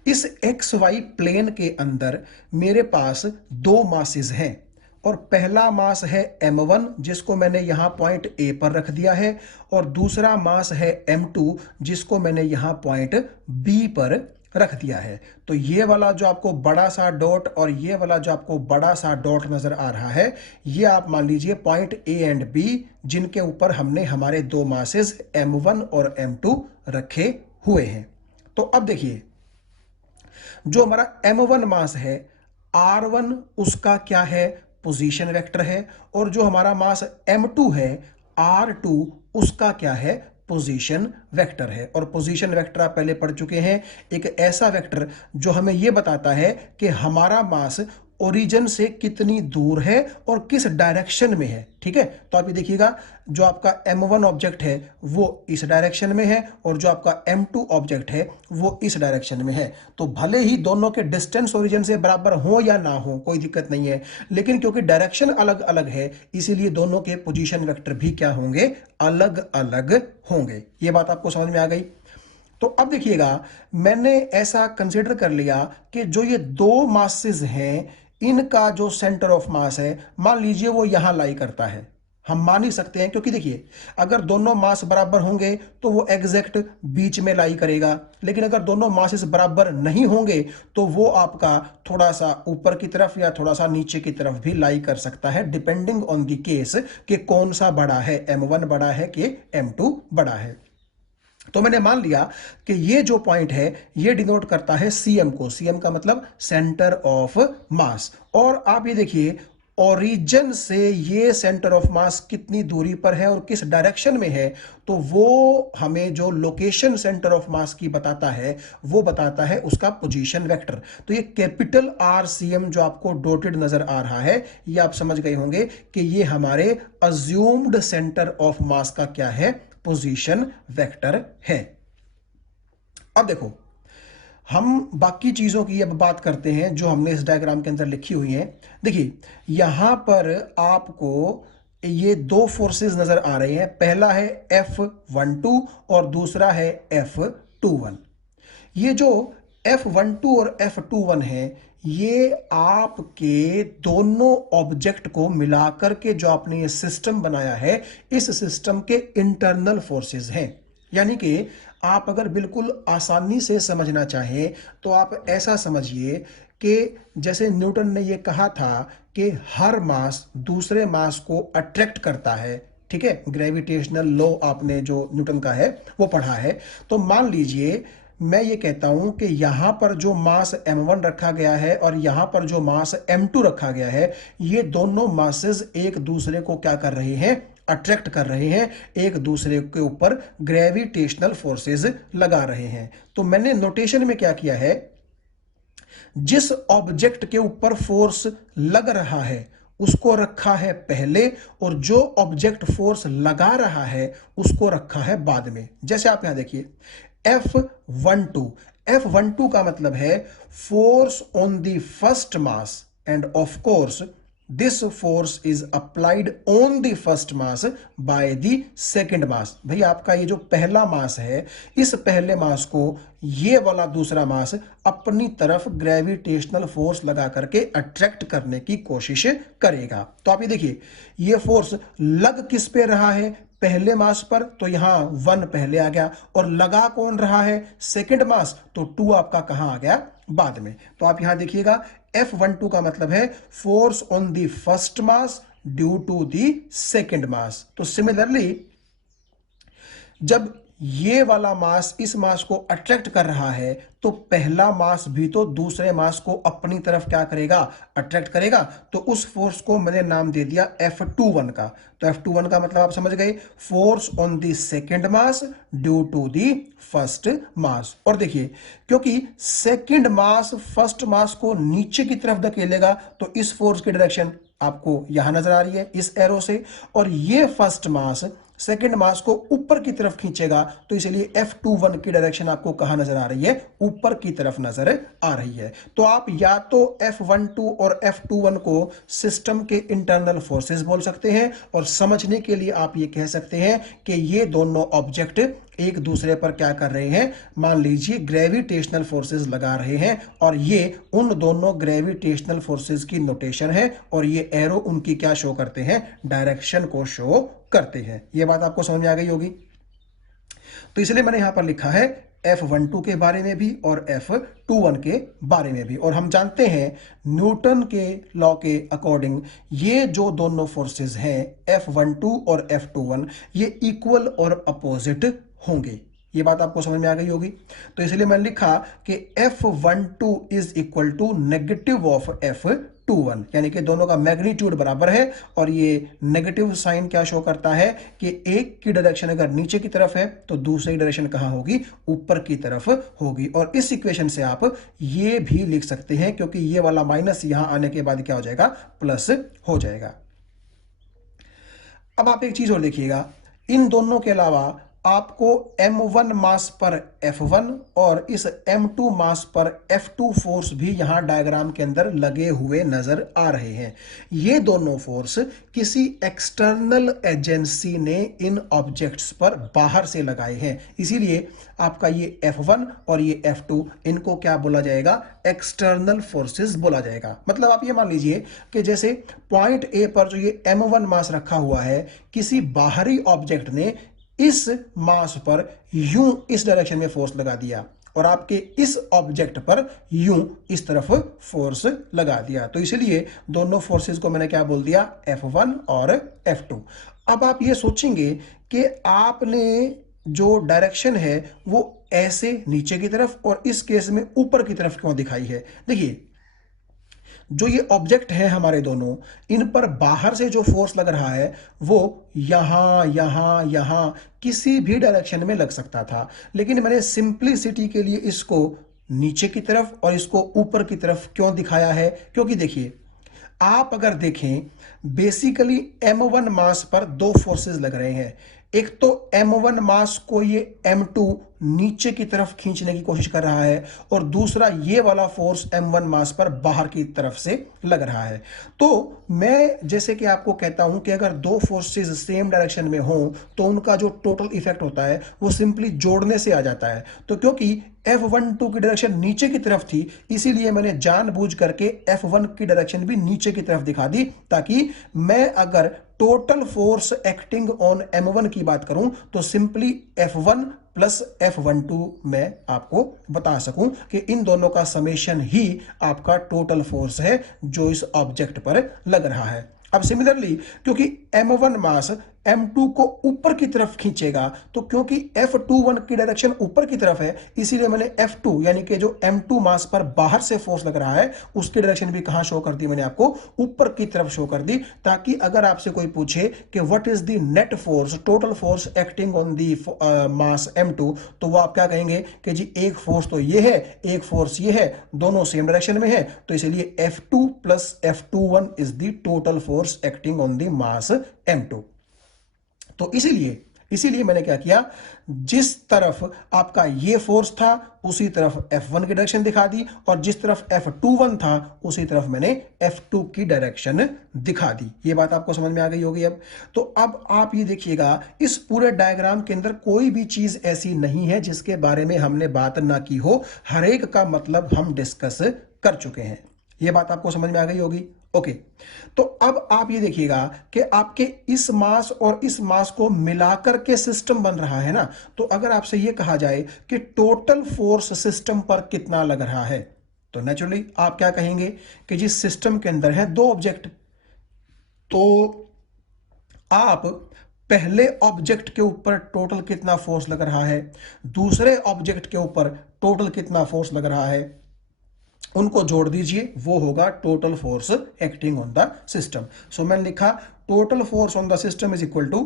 इस एक्स वाई प्लेन के अंदर मेरे पास दो मासेस हैं, और पहला मास है m1 जिसको मैंने यहां पॉइंट A पर रख दिया है, और दूसरा मास है m2 जिसको मैंने यहां पॉइंट B पर रख दिया है। तो ये वाला जो आपको बड़ा सा डॉट और ये वाला जो आपको बड़ा सा डॉट नजर आ रहा है, ये आप मान लीजिए पॉइंट A एंड B जिनके ऊपर हमने हमारे दो मासेस m1 और m2 रखे हुए हैं। तो अब देखिए जो हमारा m1 मास है r1 उसका क्या है, पोजीशन वेक्टर है, और जो हमारा मास m2 है r2 उसका क्या है, पोजीशन वेक्टर है। और पोजीशन वेक्टर आप पहले पढ़ चुके हैं, एक ऐसा वेक्टर जो हमें यह बताता है कि हमारा मास ओरिजिन से कितनी दूर है और किस डायरेक्शन में है। ठीक है, तो आप ये देखिएगा जो आपका m1 ऑब्जेक्ट है वो इस डायरेक्शन में है, और जो आपका m2 ऑब्जेक्ट है वो इस डायरेक्शन में है। तो भले ही दोनों के डिस्टेंस ओरिजिन से बराबर हो या ना हो कोई दिक्कत नहीं है, लेकिन क्योंकि डायरेक्शन अलग अलग है इसीलिए दोनों के पोजीशन वेक्टर भी क्या होंगे, अलग अलग होंगे। ये बात आपको समझ में आ गई। तो अब देखिएगा मैंने ऐसा कंसीडर कर लिया कि जो ये दो मासेस हैं इनका जो सेंटर ऑफ मास है मान लीजिए वो यहां लाई करता है। हम मान ही सकते हैं क्योंकि देखिए अगर दोनों मास बराबर होंगे तो वो एग्जैक्ट बीच में लाई करेगा, लेकिन अगर दोनों मासेस बराबर नहीं होंगे तो वो आपका थोड़ा सा ऊपर की तरफ या थोड़ा सा नीचे की तरफ भी लाई कर सकता है, डिपेंडिंग ऑन द केस कि कौन सा बड़ा है, m1 बड़ा है कि m2 बड़ा है। तो मैंने मान लिया कि ये जो पॉइंट है ये डिनोट करता है सीएम को, सीएम का मतलब सेंटर ऑफ मास। और आप ये देखिए ओरिजिन से ये सेंटर ऑफ मास कितनी दूरी पर है और किस डायरेक्शन में है, तो वो हमें जो लोकेशन सेंटर ऑफ मास की बताता है वो बताता है उसका पोजीशन वेक्टर। तो ये कैपिटल RCM जो आपको डॉटेड नजर आ रहा है ये आप समझ गए होंगे कि ये हमारे अज्यूम्ड सेंटर ऑफ मास का क्या है, पोजीशन वेक्टर है। अब देखो हम बाकी चीजों की अब बात करते हैं जो हमने इस डायग्राम के अंदर लिखी हुई हैं। देखिए यहां पर आपको ये दो फोर्सेस नजर आ रहे हैं, पहला है F12 और दूसरा है F21। ये जो F12 और F21 है ये आपके दोनों ऑब्जेक्ट को मिलाकर के जो आपने ये सिस्टम बनाया है इस सिस्टम के इंटरनल फोर्सेस हैं। यानी कि आप अगर बिल्कुल आसानी से समझना चाहें तो आप ऐसा समझिए कि जैसे न्यूटन ने ये कहा था कि हर मास दूसरे मास को अट्रैक्ट करता है। ठीक है, ग्रेविटेशनल लॉ आपने जो न्यूटन का है वो पढ़ा है। तो मान लीजिए मैं ये कहता हूं कि यहां पर जो मास m1 रखा गया है और यहां पर जो मास m2 रखा गया है ये दोनों मासेस एक दूसरे को क्या कर रहे हैं, अट्रैक्ट कर रहे हैं, एक दूसरे के ऊपर ग्रेविटेशनल फोर्सेस लगा रहे हैं। तो मैंने नोटेशन में क्या किया है, जिस ऑब्जेक्ट के ऊपर फोर्स लग रहा है उसको रखा है पहले और जो ऑब्जेक्ट फोर्स लगा रहा है उसको रखा है बाद में। जैसे आप यहां देखिए F12 का मतलब है force on the first mass and of course this force is applied on the first mass by the second mass. भाई आपका ये जो पहला मास है, इस पहले मास को ये वाला दूसरा मास अपनी तरफ ग्रेविटेशनल फोर्स लगा करके अट्रैक्ट करने की कोशिश करेगा। तो आप ये देखिए, ये फोर्स लग किस पे रहा है, पहले मास पर, तो यहां 1 पहले आ गया, और लगा कौन रहा है, सेकंड मास, तो 2 आपका कहां आ गया, बाद में। तो आप यहां देखिएगा F12 का मतलब है force on the first mass due to the second mass. तो सिमिलरली जब ये वाला मास इस मास को अट्रैक्ट कर रहा है, तो पहला मास भी तो दूसरे मास को अपनी तरफ क्या करेगा, अट्रैक्ट करेगा। तो उस फोर्स को मैंने नाम दे दिया F21 का। तो F21 का मतलब आप समझ गए, force on the second mass due to the first mass. और देखिए, क्योंकि सेकंड मास फर्स्ट मास को नीचे की तरफ धकेलेगा, तो इस फोर्स की डायरेक्शन आपको यहां नजर आ रही है इस एरो से, और ये फर्स्ट मास सेकेंड मास को ऊपर की तरफ खींचेगा, तो इसलिए F21 की डायरेक्शन आपको कहां नजर आ रही है, ऊपर की तरफ नजर आ रही है। तो आप या तो F12 और F21 को सिस्टम के इंटरनल फोर्सेस बोल सकते हैं, और समझने के लिए आप ये कह सकते हैं कि ये दोनों ऑब्जेक्ट एक दूसरे पर क्या कर रहे हैं, मान लीजिए ग्रेविटेशनल फोर्सेस लगा रहे हैं, और ये उन दोनों ग्रेविटेशनल फोर्सेस की नोटेशन है, और ये एरो उनकी क्या शो करते हैं, डायरेक्शन को शो करते हैं। ये बात आपको समझ में आ गई होगी। तो इसलिए मैंने यहां पर लिखा है F12 के बारे में भी और F21 के बारे में भी। और हम जानते हैं न्यूटन के लॉ के अकॉर्डिंग ये जो दोनों फोर्सेस हैं F12 और F21, ये इक्वल और अपोजिट होंगे। ये बात आपको समझ में आ गई होगी। तो इसलिए मैंने लिखा कि F12 is equal to negative of F21, यानी कि दोनों का मैग्नीट्यूड बराबर है, और ये नेगेटिव साइन क्या शो करता है कि एक की डायरेक्शन अगर नीचे की तरफ है तो दूसरी डायरेक्शन कहां होगी, ऊपर की तरफ होगी। और इस इक्वेशन से आप ये भी लिख सकते हैं, क्योंकि ये वाला माइनस यहां आने के बाद क्या हो जाएगा, प्लस हो जाएगा। अब आप एक चीज और देखिएगा, इन दोनों के अलावा आपको M1 मास पर F1 और इस M2 मास पर F2 फोर्स भी यहां डायग्राम के अंदर लगे हुए नजर आ रहे हैं। ये दोनों फोर्स किसी एक्सटर्नल एजेंसी ने इन ऑब्जेक्ट्स पर बाहर से लगाए हैं, इसीलिए आपका ये F1 और ये F2, इनको क्या बोला जाएगा, एक्सटर्नल फोर्सेस बोला जाएगा। मतलब आप ये मान लीजिए कि जैसे पॉइंट ए पर जो ये M1 मास रखा हुआ है, किसी बाहरी ऑब्जेक्ट ने इस मास पर यूं इस डायरेक्शन में फोर्स लगा दिया, और आपके इस ऑब्जेक्ट पर यूं इस तरफ फोर्स लगा दिया। तो इसलिए दोनों फोर्सेस को मैंने क्या बोल दिया, F1 और F2। अब आप ये सोचेंगे कि आपने जो डायरेक्शन है वो ऐसे नीचे की तरफ और इस केस में ऊपर की तरफ क्यों दिखाई है। देखिए, जो ये ऑब्जेक्ट है हमारे दोनों, इन पर बाहर से जो फोर्स लग रहा है वो यहां यहां यहां किसी भी डायरेक्शन में लग सकता था, लेकिन मैंने सिंपलिसिटी के लिए इसको नीचे की तरफ और इसको ऊपर की तरफ क्यों दिखाया है, क्योंकि देखिए, आप अगर देखें बेसिकली M1 मास पर दो फोर्सेस लग रहे हैं। एक तो M1 मास को ये M2 नीचे की तरफ खींचने की कोशिश कर रहा है, और दूसरा ये वाला फोर्स M1 मास पर बाहर की तरफ से लग रहा है। तो मैं जैसे कि आपको कहता हूं कि अगर दो फोर्सेस सेम डायरेक्शन में हों तो उनका जो टोटल इफेक्ट होता है वो सिंपली जोड़ने से आ जाता है। तो क्योंकि F12 की डायरेक्शन नीचे की तरफ थी, इसीलिए मैंने जानबूझ करके F1 की डायरेक्शन भी नीचे की तरफ दिखा दी, ताकि मैं अगर total force acting on M1 की बात करूं तो सिंपली F1 प्लस F12 मैं आपको बता सकूं कि इन दोनों का समेशन ही आपका टोटल फोर्स है जो इस ऑब्जेक्ट पर लग रहा है। अब सिमिलरली क्योंकि M1 मास M2 को ऊपर की तरफ खींचेगा, तो क्योंकि F21 की डायरेक्शन ऊपर की तरफ है, इसीलिए मैंने F2 यानी कि जो M2 मास पर बाहर से फोर्स लग रहा है उसकी डायरेक्शन भी कहां शो कर दी, मैंने आपको ऊपर की तरफ शो कर दी, ताकि अगर आपसे कोई पूछे कि what is the net force, total force acting on the mass M2, तो वो आप क्या कहेंगे कि जी एक फोर्स तो ये है, एक फोर्स ये है, दोनों सेम डायरेक्शन में है, तो इसलिए F2 plus F21 is the total force acting on the mass M2। तो इसीलिए इसीलिए मैंने क्या किया, जिस तरफ आपका ये फोर्स था उसी तरफ F1 की डायरेक्शन दिखा दी, और जिस तरफ F21 था उसी तरफ मैंने F2 की डायरेक्शन दिखा दी। ये बात आपको समझ में आ गई होगी अब। तो अब आप ये देखिएगा, इस पूरे डायग्राम के अंदर कोई भी चीज ऐसी नहीं है जिसके बारे में हमने बात ना की हो, हर एक का मतलब हम डिस्कस कर चुके हैं। ये बात आपको समझ में आ गई होगी। ओके, तो अब आप ये देखिएगा कि आपके इस मास और इस मास को मिलाकर के सिस्टम बन रहा है ना। तो अगर आपसे ये कहा जाए कि टोटल फोर्स सिस्टम पर कितना लग रहा है, तो नेचुरली आप क्या कहेंगे कि जिस सिस्टम के अंदर है दो ऑब्जेक्ट, तो आप पहले ऑब्जेक्ट के ऊपर टोटल कितना फोर्स लग रहा है, दूसरे ऑब्जेक्ट के ऊपर टोटल कितना फोर्स लग रहा है, उनको जोड़ दीजिए, वो होगा total force acting on the system. So मैंने लिखा total force on the system is equal to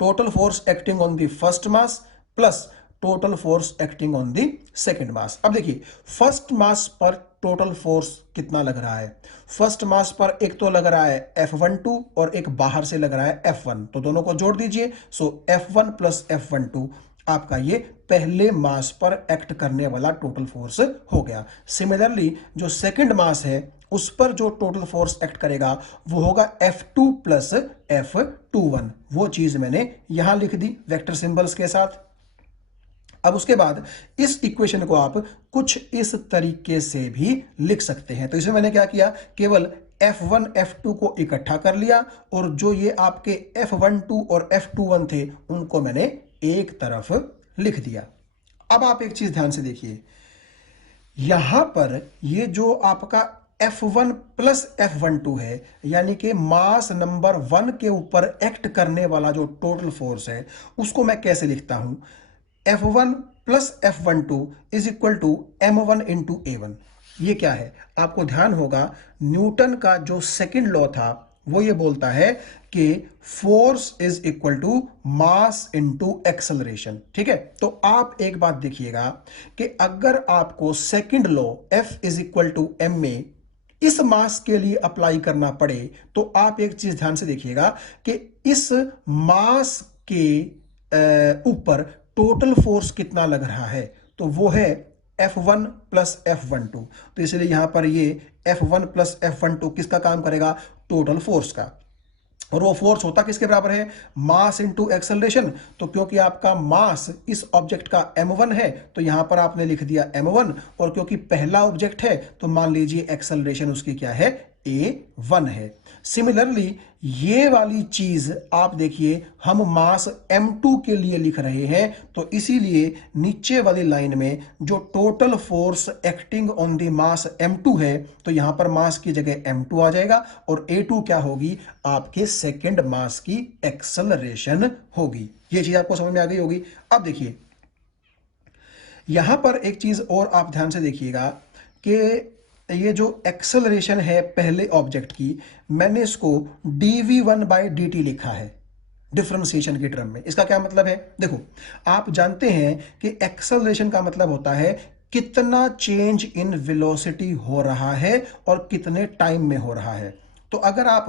total force acting on the first mass plus total force acting on the second mass. अब देखिए, फर्स्ट मास पर total force कितना लग रहा है। First mass पर एक तो लग रहा है F12 और एक बाहर से लग रहा है F1, तो दोनों को जोड़ दीजिए। सो F1 प्लस F12 आपका ये पहले मास पर एक्ट करने वाला टोटल फोर्स हो गया। सिमिलरली जो सेकंड मास है उस पर जो टोटल फोर्स एक्ट करेगा वो होगा F2 प्लस F21। वो चीज मैंने यहां लिख दी वेक्टर सिंबल्स के साथ। अब उसके बाद इस इक्वेशन को आप कुछ इस तरीके से भी लिख सकते हैं। तो इसमें मैंने क्या किया, केवल F1 F2 को इकट्ठा कर लिया, और जो ये आपके F12 और F21 थे उनको मैंने एक तरफ लिख दिया। अब आप एक चीज ध्यान से देखिए, यहां पर ये जो आपका F1 प्लस F12 है, यानी कि मास नंबर 1 के ऊपर एक्ट करने वाला जो टोटल फोर्स है, उसको मैं कैसे लिखता हूं, F1 plus F12 is equal to M1 into A1। ये क्या है, आपको ध्यान होगा न्यूटन का जो सेकंड लॉ था वो ये बोलता है कि force is equal to mass into acceleration. ठीक है, तो आप एक बात देखिएगा कि अगर आपको second law F is equal to ma इस मास के लिए अप्लाई करना पड़े, तो आप एक चीज ध्यान से देखिएगा कि इस मास के ऊपर टोटल फोर्स कितना लग रहा है, तो वो है F1 प्लस F12। तो इसलिए यहां पर ये F1 प्लस F12 किसका काम करेगा, टोटल फोर्स का। और वो फोर्स होता किसके बराबर है, मास इनटू एक्सेलरेशन। तो क्योंकि आपका मास इस ऑब्जेक्ट का m1 है तो यहां पर आपने लिख दिया m1, और क्योंकि पहला ऑब्जेक्ट है तो मान लीजिए एक्सेलरेशन उसकी क्या है, a1 है। सिमिलरली ये वाली चीज आप देखिए, हम मास m2 के लिए लिख रहे हैं, तो इसीलिए नीचे वाली लाइन में जो total force acting on the mass m2 है, तो यहां पर मास की जगह m2 आ जाएगा, और a2 क्या होगी, आपके सेकंड मास की एक्सेलरेशन होगी। ये चीज आपको समझ में आ गई होगी। अब देखिए यहां पर एक चीज और आप ध्यान से देखिएगा कि ये जो एक्सेलरेशन है पहले ऑब्जेक्ट की, मैंने इसको dv1/dt लिखा है डिफरेंशिएशन की टर्म में। इसका क्या मतलब है, देखो आप जानते हैं कि एक्सेलरेशन का मतलब होता है कितना चेंज इन वेलोसिटी हो रहा है और कितने टाइम में हो रहा है। तो अगर आप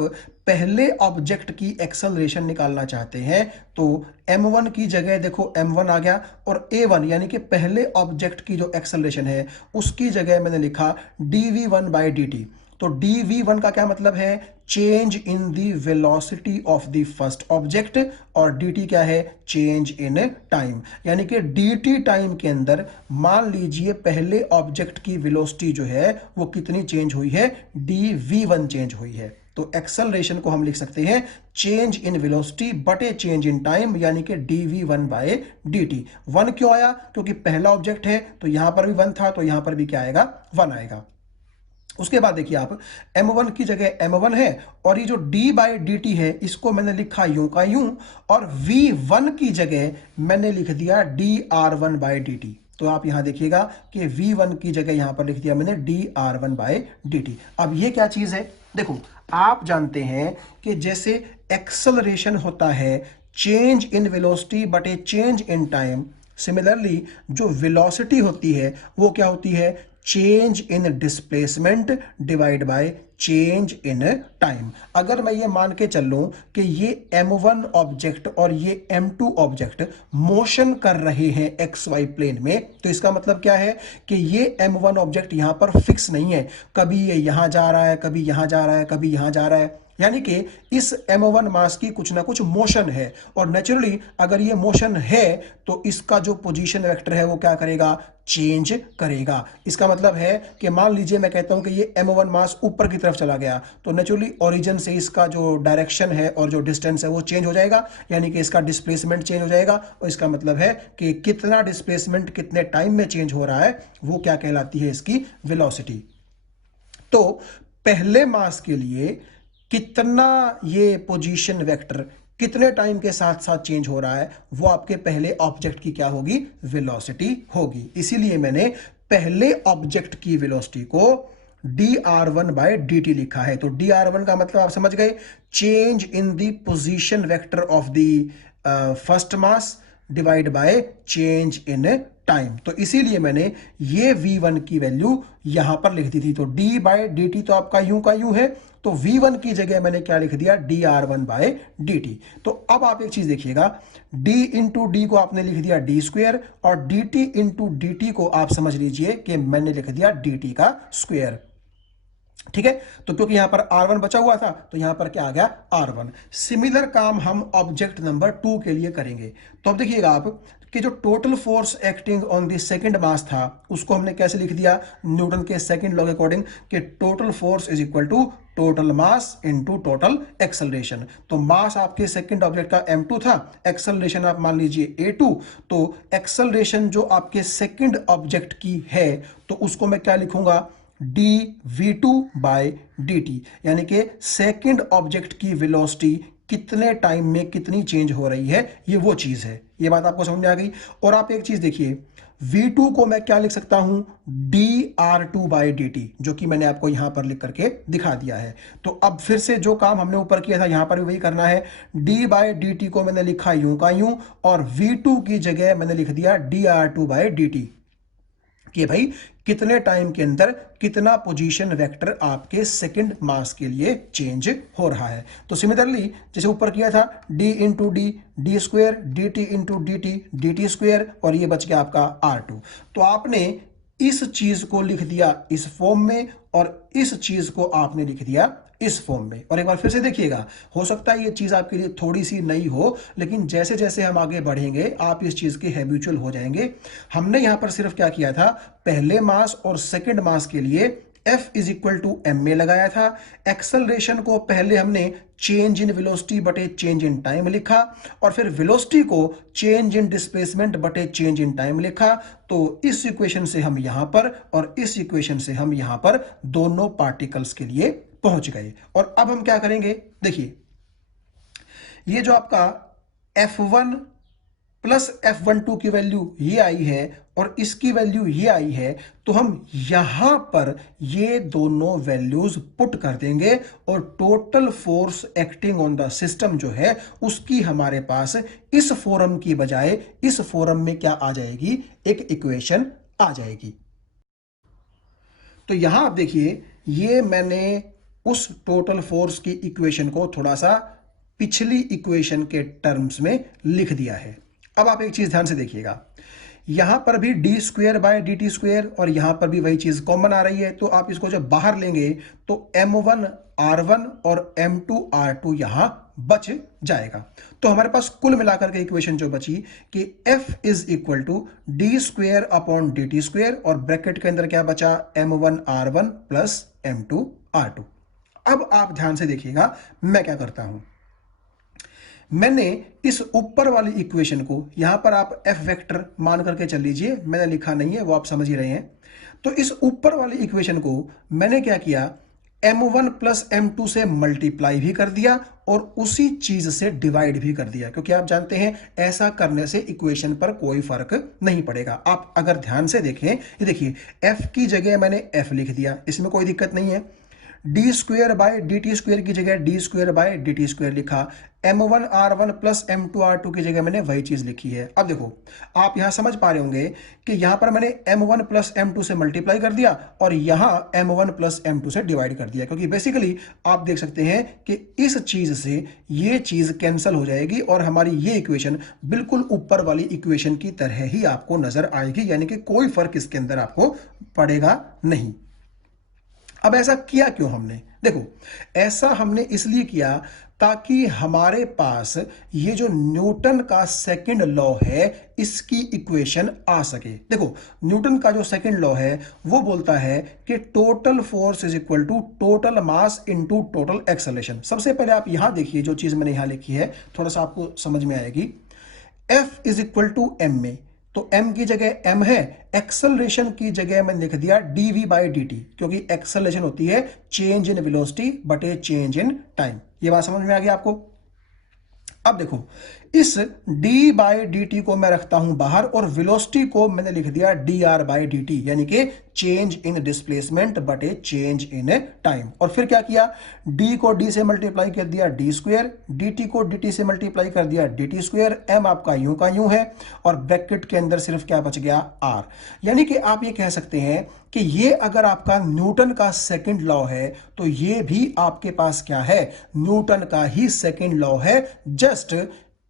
पहले ऑब्जेक्ट की एक्सेलरेशन निकालना चाहते हैं तो m1 की जगह देखो m1 आ गया, और a1 यानी कि पहले ऑब्जेक्ट की जो एक्सेलरेशन है उसकी जगह मैंने लिखा dv1/dt। तो dv1 का क्या मतलब है, change in the velocity of the first object, और dt क्या है, चेंज इन टाइम। यानी कि dt टाइम के अंदर मान लीजिए पहले ऑब्जेक्ट की वेलोसिटी जो है वो कितनी चेंज हुई है, dv1 चेंज हुई है। तो एक्सेलरेशन को हम लिख सकते हैं चेंज इन वेलोसिटी बटे चेंज इन टाइम, यानी कि dv1/dt। 1 क्यों आया, क्योंकि पहला ऑब्जेक्ट है, तो यहां पर भी 1 था, तो यहां पर भी क्या आएगा, 1 आएगा। उसके बाद देखिए आप m1 की जगह m1 है, और ये जो d/dt है इसको मैंने लिखा यूं का यूं, और v1 की जगह मैंने लिख दिया dr1/dt। तो आप यहां देखिएगा कि v1 की जगह यहां पर लिख दिया मैंने dr1/dt। अब ये क्या चीज है, देखो आप जानते हैं कि जैसे एक्सेलरेशन होता है चेंज इन वेलोसिटी बटे चेंज इन टाइम, सिमिलरली जो वेलोसिटी होती है वो क्या होती है, change in displacement divide by change in time. अगर मैं ये मान के चल लूं कि ये m1 ऑब्जेक्ट और ये m2 ऑब्जेक्ट मोशन कर रहे हैं xy प्लेन में, तो इसका मतलब क्या है कि ये m1 ऑब्जेक्ट यहां पर फिक्स नहीं है, कभी ये यहां जा रहा है, कभी यहां जा रहा है, कभी यहां जा रहा है, यानी कि इस m1 मास की कुछ ना कुछ मोशन है। और नेचुरली अगर ये मोशन है तो इसका जो पोजीशन वेक्टर है वो क्या करेगा, चेंज करेगा। इसका मतलब है कि मान लीजिए मैं कहता हूं कि ये m1 मास ऊपर की तरफ चला गया, तो नेचुरली ओरिजिन से इसका जो डायरेक्शन है और जो डिस्टेंस है वो चेंज हो जाएगा, यानी कि इसका डिस्प्लेसमेंट चेंज हो जाएगा। और इसका मतलब है कि कितना डिस्प्लेसमेंट कितने टाइम में चेंज हो रहा है वो क्या कहलाती है, इसकी वेलोसिटी। तो पहले मास के लिए कितना ये पोजीशन वेक्टर कितने टाइम के साथ साथ चेंज हो रहा है वो आपके पहले ऑब्जेक्ट की क्या होगी, वेलोसिटी होगी। इसीलिए मैंने पहले ऑब्जेक्ट की वेलोसिटी को dr1 बाय dt लिखा है। तो dr1 का मतलब आप समझ गए, change in the position vector of the first mass divide by change in time. तो इसीलिए मैंने ये v1 की वैल्यू यहां पर लिख दी थी। तो d बाय dt तो आपका यूं का यूं है, तो v1 की जगह मैंने क्या लिख दिया, dr1 बाय dt। तो अब आप एक चीज देखिएगा, d इंटू डी को आपने लिख दिया d स्क्वायर, और dt इंटू dt को आप समझ लीजिए कि मैंने लिख दिया dt का स्क्वायर। ठीक है, तो क्योंकि यहां पर r1 बचा हुआ था तो यहां पर क्या आ गया, r1। सिमिलर काम हम ऑब्जेक्ट नंबर 2 के लिए करेंगे। तो अब देखिएगा आप कि जो total force acting on the second mass था उसको हमने कैसे लिख दिया, न्यूटन के सेकंड लॉ के अकॉर्डिंग, कि total force is equal to total mass into total acceleration. तो मास आपके सेकंड ऑब्जेक्ट का m2 था, एक्सेलरेशन आप मान लीजिए a2। तो एक्सेलरेशन जो आपके सेकंड ऑब्जेक्ट की है तो उसको मैं क्या लिखूंगा, dv2 बाय dt, यानी कि सेकंड ऑब्जेक्ट की वेलोसिटी कितने टाइम में कितनी चेंज हो रही है, ये वो चीज है। ये बात आपको समझ में आ गई। और आप एक चीज देखिए, v2 को मैं क्या लिख सकता हूं, dr2 बाय dt, जो कि मैंने आपको यहां पर लिख करके दिखा दिया है। तो अब फिर से जो काम हमने ऊपर किया था यहां पर भी वही करना है। d बाय dt को मैंने लिखा यूं का यूं, और v2 की जगह मैंने लिख दिया dr2 बाय dt, कि भाई कितने टाइम के अंदर कितना पोजीशन वेक्टर आपके सेकंड मास के लिए चेंज हो रहा है। तो सिमिलरली जैसे ऊपर किया था, d into D D square, D T into D T D T square, और ये बच गया आपका r2। तो आपने इस चीज को लिख दिया इस फॉर्म में, और इस चीज को आपने लिख दिया इस फॉर्म में। और एक बार फिर से देखिएगा, हो सकता है ये चीज आपके लिए थोड़ी सी नई हो, लेकिन जैसे जैसे हम आगे बढ़ेंगे आप इस चीज के हैबिचुअल हो जाएंगे। हमने यहां पर सिर्फ क्या किया था, पहले मास और सेकंड मास के लिए F is equal to M A लगाया था। एक्सेलरेशन को पहले हमने चेंज इन वेलोसिटी बटे चेंज इन टाइम लिखा, और फिर वेलोसिटी को चेंज इन डिस्प्लेसमेंट बटे चेंज इन टाइम लिखा। तो इस इक्वेशन से हम यहां पर और इस इक्वेशन से हम यहां पर दोनों पार्टिकल्स के लिए पहुंच गए। और अब हम क्या करेंगे, देखिए ये जो आपका F1 प्लस F12 की वैल्यू ये आई है और इसकी वैल्यू ये आई है, तो हम यहां पर ये दोनों वैल्यूज पुट कर देंगे, और total force acting on the system जो है उसकी हमारे पास इस फोरम की बजाय इस फोरम में क्या आ जाएगी, एक इक्वेशन आ जाएगी। तो यहां आप देखिए, ये मैंने उस टोटल फोर्स की इक्वेशन को थोड़ा सा पिछली इक्वेशन के टर्म्स में लिख दिया है। अब आप एक चीज ध्यान से देखिएगा, यहां पर भी D square by D T square, और यहां पर भी वही चीज कॉमन आ रही है। तो आप इसको जब बाहर लेंगे तो m1 r1 और m2 r2 यहां बच जाएगा। तो हमारे पास कुल मिलाकर के इक्वेशन जो बची कि f is equal to D square upon D T square, और ब्रैकेट के अंदर क्या बचा, m1 r1 plus m2 r2। अब आप ध्यान से देखिएगा मैं क्या करता हूं, मैंने इस ऊपर वाली इक्वेशन को यहां पर आप f वेक्टर मान करके चल लीजिए, मैंने लिखा नहीं है वो आप समझ ही रहे हैं। तो इस ऊपर वाली इक्वेशन को मैंने क्या किया, m1 प्लस m2 से मल्टीप्लाई भी कर दिया और उसी चीज से डिवाइड भी कर दिया, क्योंकि आप जानते हैं ऐसा करने से इक्वेशन पर कोई फर्क नहीं पड़ेगा। आप अगर ध्यान से देखें, ये देखिए f की जगह मैंने f लिख दिया, इसमें कोई दिक्कत नहीं है। D square by D T square की जगह D square by D T square लिखा, m1r1 प्लस m2r2 की जगह मैंने वही चीज लिखी है। अब देखो आप यहां समझ पा रहे होंगे कि यहां पर मैंने m1 प्लस m2 से मल्टीप्लाई कर दिया और यहां m1 प्लस m2 से डिवाइड कर दिया, क्योंकि बेसिकली आप देख सकते हैं कि इस चीज से ये चीज कैंसिल हो जाएगी और हमारी ये इक्वेशन बिल्कुल ऊपर वाली इक्वेशन की तरह ही आपको नजर आएगी, यानी कि कोई फर्क इसके अंदर आपको पड़ेगा नहीं। अब ऐसा किया क्यों हमने? देखो ऐसा हमने इसलिए किया ताकि हमारे पास ये जो न्यूटन का सेकंड लॉ है इसकी इक्वेशन आ सके। देखो न्यूटन का जो सेकंड लॉ है वो बोलता है कि total force is equal to total mass into total acceleration. सबसे पहले आप यहां देखिए, जो चीज मैंने यहां लिखी है थोड़ा सा आपको समझ में आएगी। F is equal to M में, तो m की जगह m है, एक्सेलरेशन की जगह मैंने लिख दिया dv बाई dt, क्योंकि एक्सेलरेशन होती है चेंज इन वेलोसिटी बटे चेंज इन टाइम। ये बात समझ में आ गई आपको? अब देखो इस d बाई डी टी को मैं रखता हूं बाहर और वेलोसिटी को मैंने लिख दिया dr बाई डी टी, यानी कि चेंज इन डिस्प्लेसमेंट बटे चेंज इन टाइम। और फिर क्या किया, d को d से मल्टीप्लाई कर दिया d स्क्वायर, dt को dt से मल्टीप्लाई कर दिया dt स्क्वायर, m आपका यूं का यूं है और ब्रैकेट के अंदर सिर्फ क्या बच गया r। यानी कि आप ये कह सकते हैं कि ये अगर आपका न्यूटन का सेकंड लॉ है तो ये भी आपके पास क्या है, न्यूटन का ही सेकंड लॉ है। जस्ट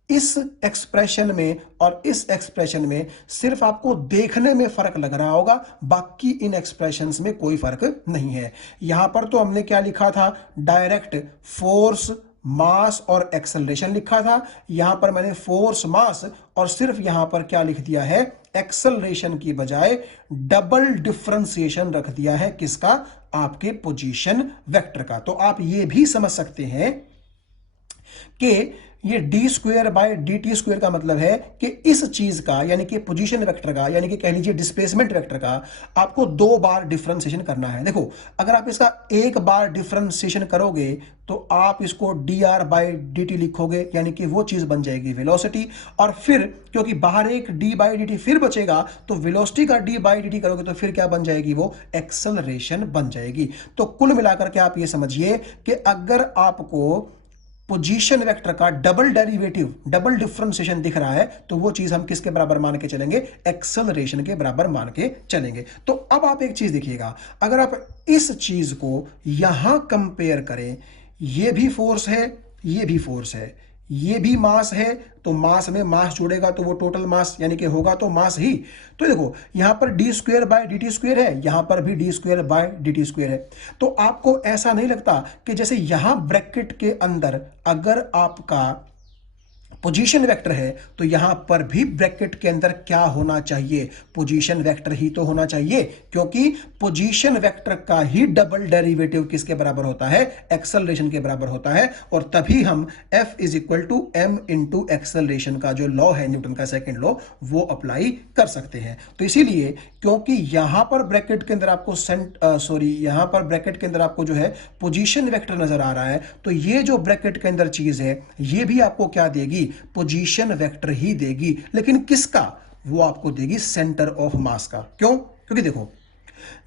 इस एक्सप्रेशन में और इस एक्सप्रेशन में सिर्फ आपको देखने में फर्क लग रहा होगा, बाकी इन एक्सप्रेशंस में कोई फर्क नहीं है। यहां पर तो हमने क्या लिखा था, डायरेक्ट फोर्स मास और एक्सेलरेशन लिखा था, यहां पर मैंने फोर्स मास और सिर्फ यहां पर क्या लिख दिया है, एक्सेलरेशन की बजाय डबल डिफरेंशिएशन रख दिया है। किसका? आपके पोजीशन वेक्टर का। तो आप ये भी समझ सकते हैं कि ये D square by D T square का मतलब है कि इस चीज का यानी कि पोजीशन वेक्टर का, यानी कि कह लीजिए डिस्प्लेसमेंट वेक्टर का आपको 2 बार डिफरेंशिएशन करना है। देखो अगर आप इसका 1 बार डिफरेंशिएशन करोगे तो आप इसको D R by D T लिखोगे, यानी कि वो चीज बन जाएगी वेलोसिटी। और फिर क्योंकि बाहर एक डी बाई डी टी फिर बचेगा तो वेलोसिटी का डी बाई डी टी करोगे तो फिर क्या बन जाएगी, वो एक्सेलरेशन बन जाएगी। तो कुल मिलाकर के आप ये समझिए कि अगर आपको पोजीशन वेक्टर का डबल डेरिवेटिव, डबल डिफरेंशिएशन दिख रहा है तो वो चीज हम किसके बराबर मान के चलेंगे, एक्सेलरेशन के बराबर मान के चलेंगे। तो अब आप एक चीज देखिएगा, अगर आप इस चीज को यहां कंपेयर करें, ये भी फोर्स है, ये भी फोर्स है, ये भी मास है, तो मास में मास जोड़ेगा तो वो टोटल मास यानी कि होगा तो मास ही। तो देखो यहां पर D square by D T square है, यहां पर भी D square by D T square है। तो आपको ऐसा नहीं लगता कि जैसे यहां ब्रैकेट के अंदर अगर आपका पोजीशन वेक्टर है तो यहां पर भी ब्रैकेट के अंदर क्या होना चाहिए, पोजीशन वेक्टर ही तो होना चाहिए, क्योंकि पोजीशन वेक्टर का ही डबल डेरिवेटिव किसके बराबर होता है, एक्सेलरेशन के बराबर होता है। और तभी हम F is equal to M into acceleration का जो लॉ है न्यूटन का सेकंड लॉ, वो अप्लाई कर सकते हैं। तो इसीलिए क्योंकि यहां पर ब्रैकेट के अंदर आपको यहां पर ब्रैकेट के अंदर आपको जो है पोजीशन वेक्टर नजर आ रहा है, तो ये जो ब्रैकेट के अंदर चीज है ये भी आपको क्या देगी, पोजीशन वेक्टर ही देगी। लेकिन किसका, वो आपको देगी सेंटर ऑफ मास का। क्यों? क्योंकि देखो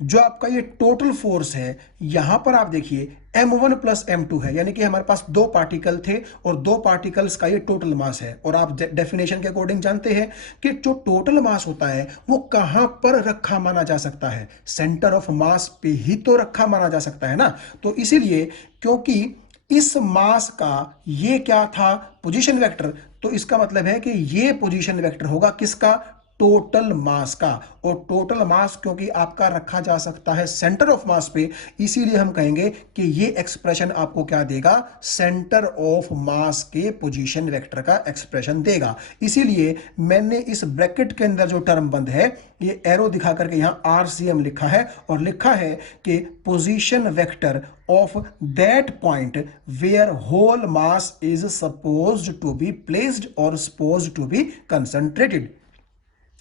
जो आपका ये टोटल फोर्स है, यहां पर आप देखिए m1 प्लस m2 है, यानी कि हमारे पास 2 पार्टिकल थे और 2 पार्टिकल्स का ये टोटल मास है। और आप डेफिनेशन के अकॉर्डिंग जानते हैं कि जो टोटल मास होता है वो कहां पर रखा माना जा सकता है, सेंटर ऑफ मास पे ही तो रखा माना जा सकता है ना। तो इसीलिए क्योंकि इस मास का ये क्या था, पोजीशन वेक्टर, तो इसका मतलब है कि ये पोजीशन वेक्टर होगा किसका, टोटल मास का। और टोटल मास क्योंकि आपका रखा जा सकता है सेंटर ऑफ मास पे, इसीलिए हम कहेंगे कि ये एक्सप्रेशन आपको क्या देगा, सेंटर ऑफ मास के पोजीशन वेक्टर का एक्सप्रेशन देगा। इसीलिए मैंने इस ब्रैकेट के अंदर जो टर्म बंद है ये एरो दिखा करके यहां आरसीएम लिखा है और लिखा है कि position vector of that point where whole mass is supposed to be placed or supposed to be concentrated।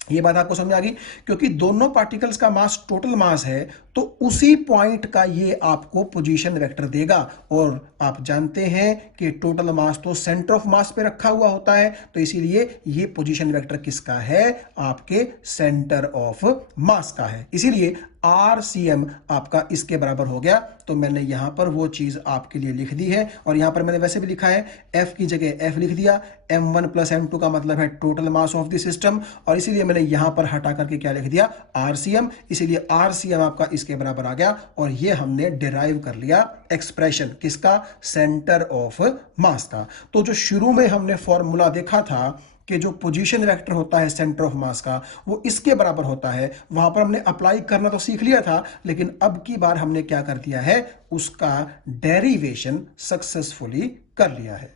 ये बात आपको समझ आ गई, क्योंकि दोनों पार्टिकल्स का मास टोटल मास है तो उसी पॉइंट का ये आपको पोजीशन वेक्टर देगा। और आप जानते हैं कि टोटल मास तो सेंटर ऑफ मास पे रखा हुआ होता है, तो इसीलिए ये पोजीशन वेक्टर किसका है, आपके सेंटर ऑफ मास का है। इसीलिए RCM आपका इसके बराबर हो गया। तो मैंने यहां पर वो चीज आपके लिए लिख दी है, और यहां पर मैंने वैसे भी लिखा है F की जगह F लिख दिया। M1 प्लस M2 का मतलब है total mass of the system, और इसीलिए मैंने यहां पर हटा करके क्या लिख दिया, RCM। इसीलिए RCM आपका इसके बराबर आ गया, और ये हमने डिराइव कर लिया एक्सप्रेशन किसका, सेंटर ऑफ मास का। तो जो शुरू में हमने फॉर्मूला देखा था कि जो पोजीशन वेक्टर होता है सेंटर ऑफ मास का, वो इसके बराबर होता है, वहां पर हमने अप्लाई करना तो सीख लिया था, लेकिन अब की बार हमने क्या कर दिया है, उसका डेरिवेशन सक्सेसफुली कर लिया है।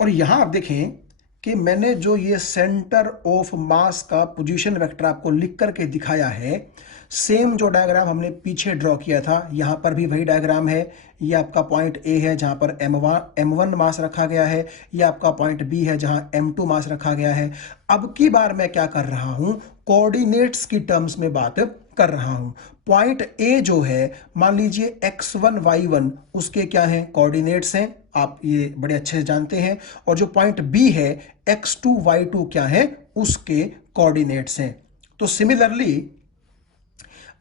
और यहां आप देखें कि मैंने जो ये सेंटर ऑफ मास का पोजीशन वेक्टर आपको लिख करके दिखाया है, सेम जो डायग्राम हमने पीछे ड्रॉ किया था, यहां पर भी वही डायग्राम है। ये आपका पॉइंट ए है जहां पर M1 मास रखा गया है, ये आपका पॉइंट बी है जहां M2 मास रखा गया है। अब की बार मैं क्या कर रहा हूं, कोऑर्डिनेट्स की टर्म्स में बात कर रहा हूं। पॉइंट ए जो है, मान लीजिए x1 y1 उसके क्या है, कोऑर्डिनेट्स हैं, आप ये बड़े अच्छे से जानते हैं। और जो पॉइंट बी है x2 y2 क्या है, उसके कोऑर्डिनेट्स हैं। तो सिमिलरली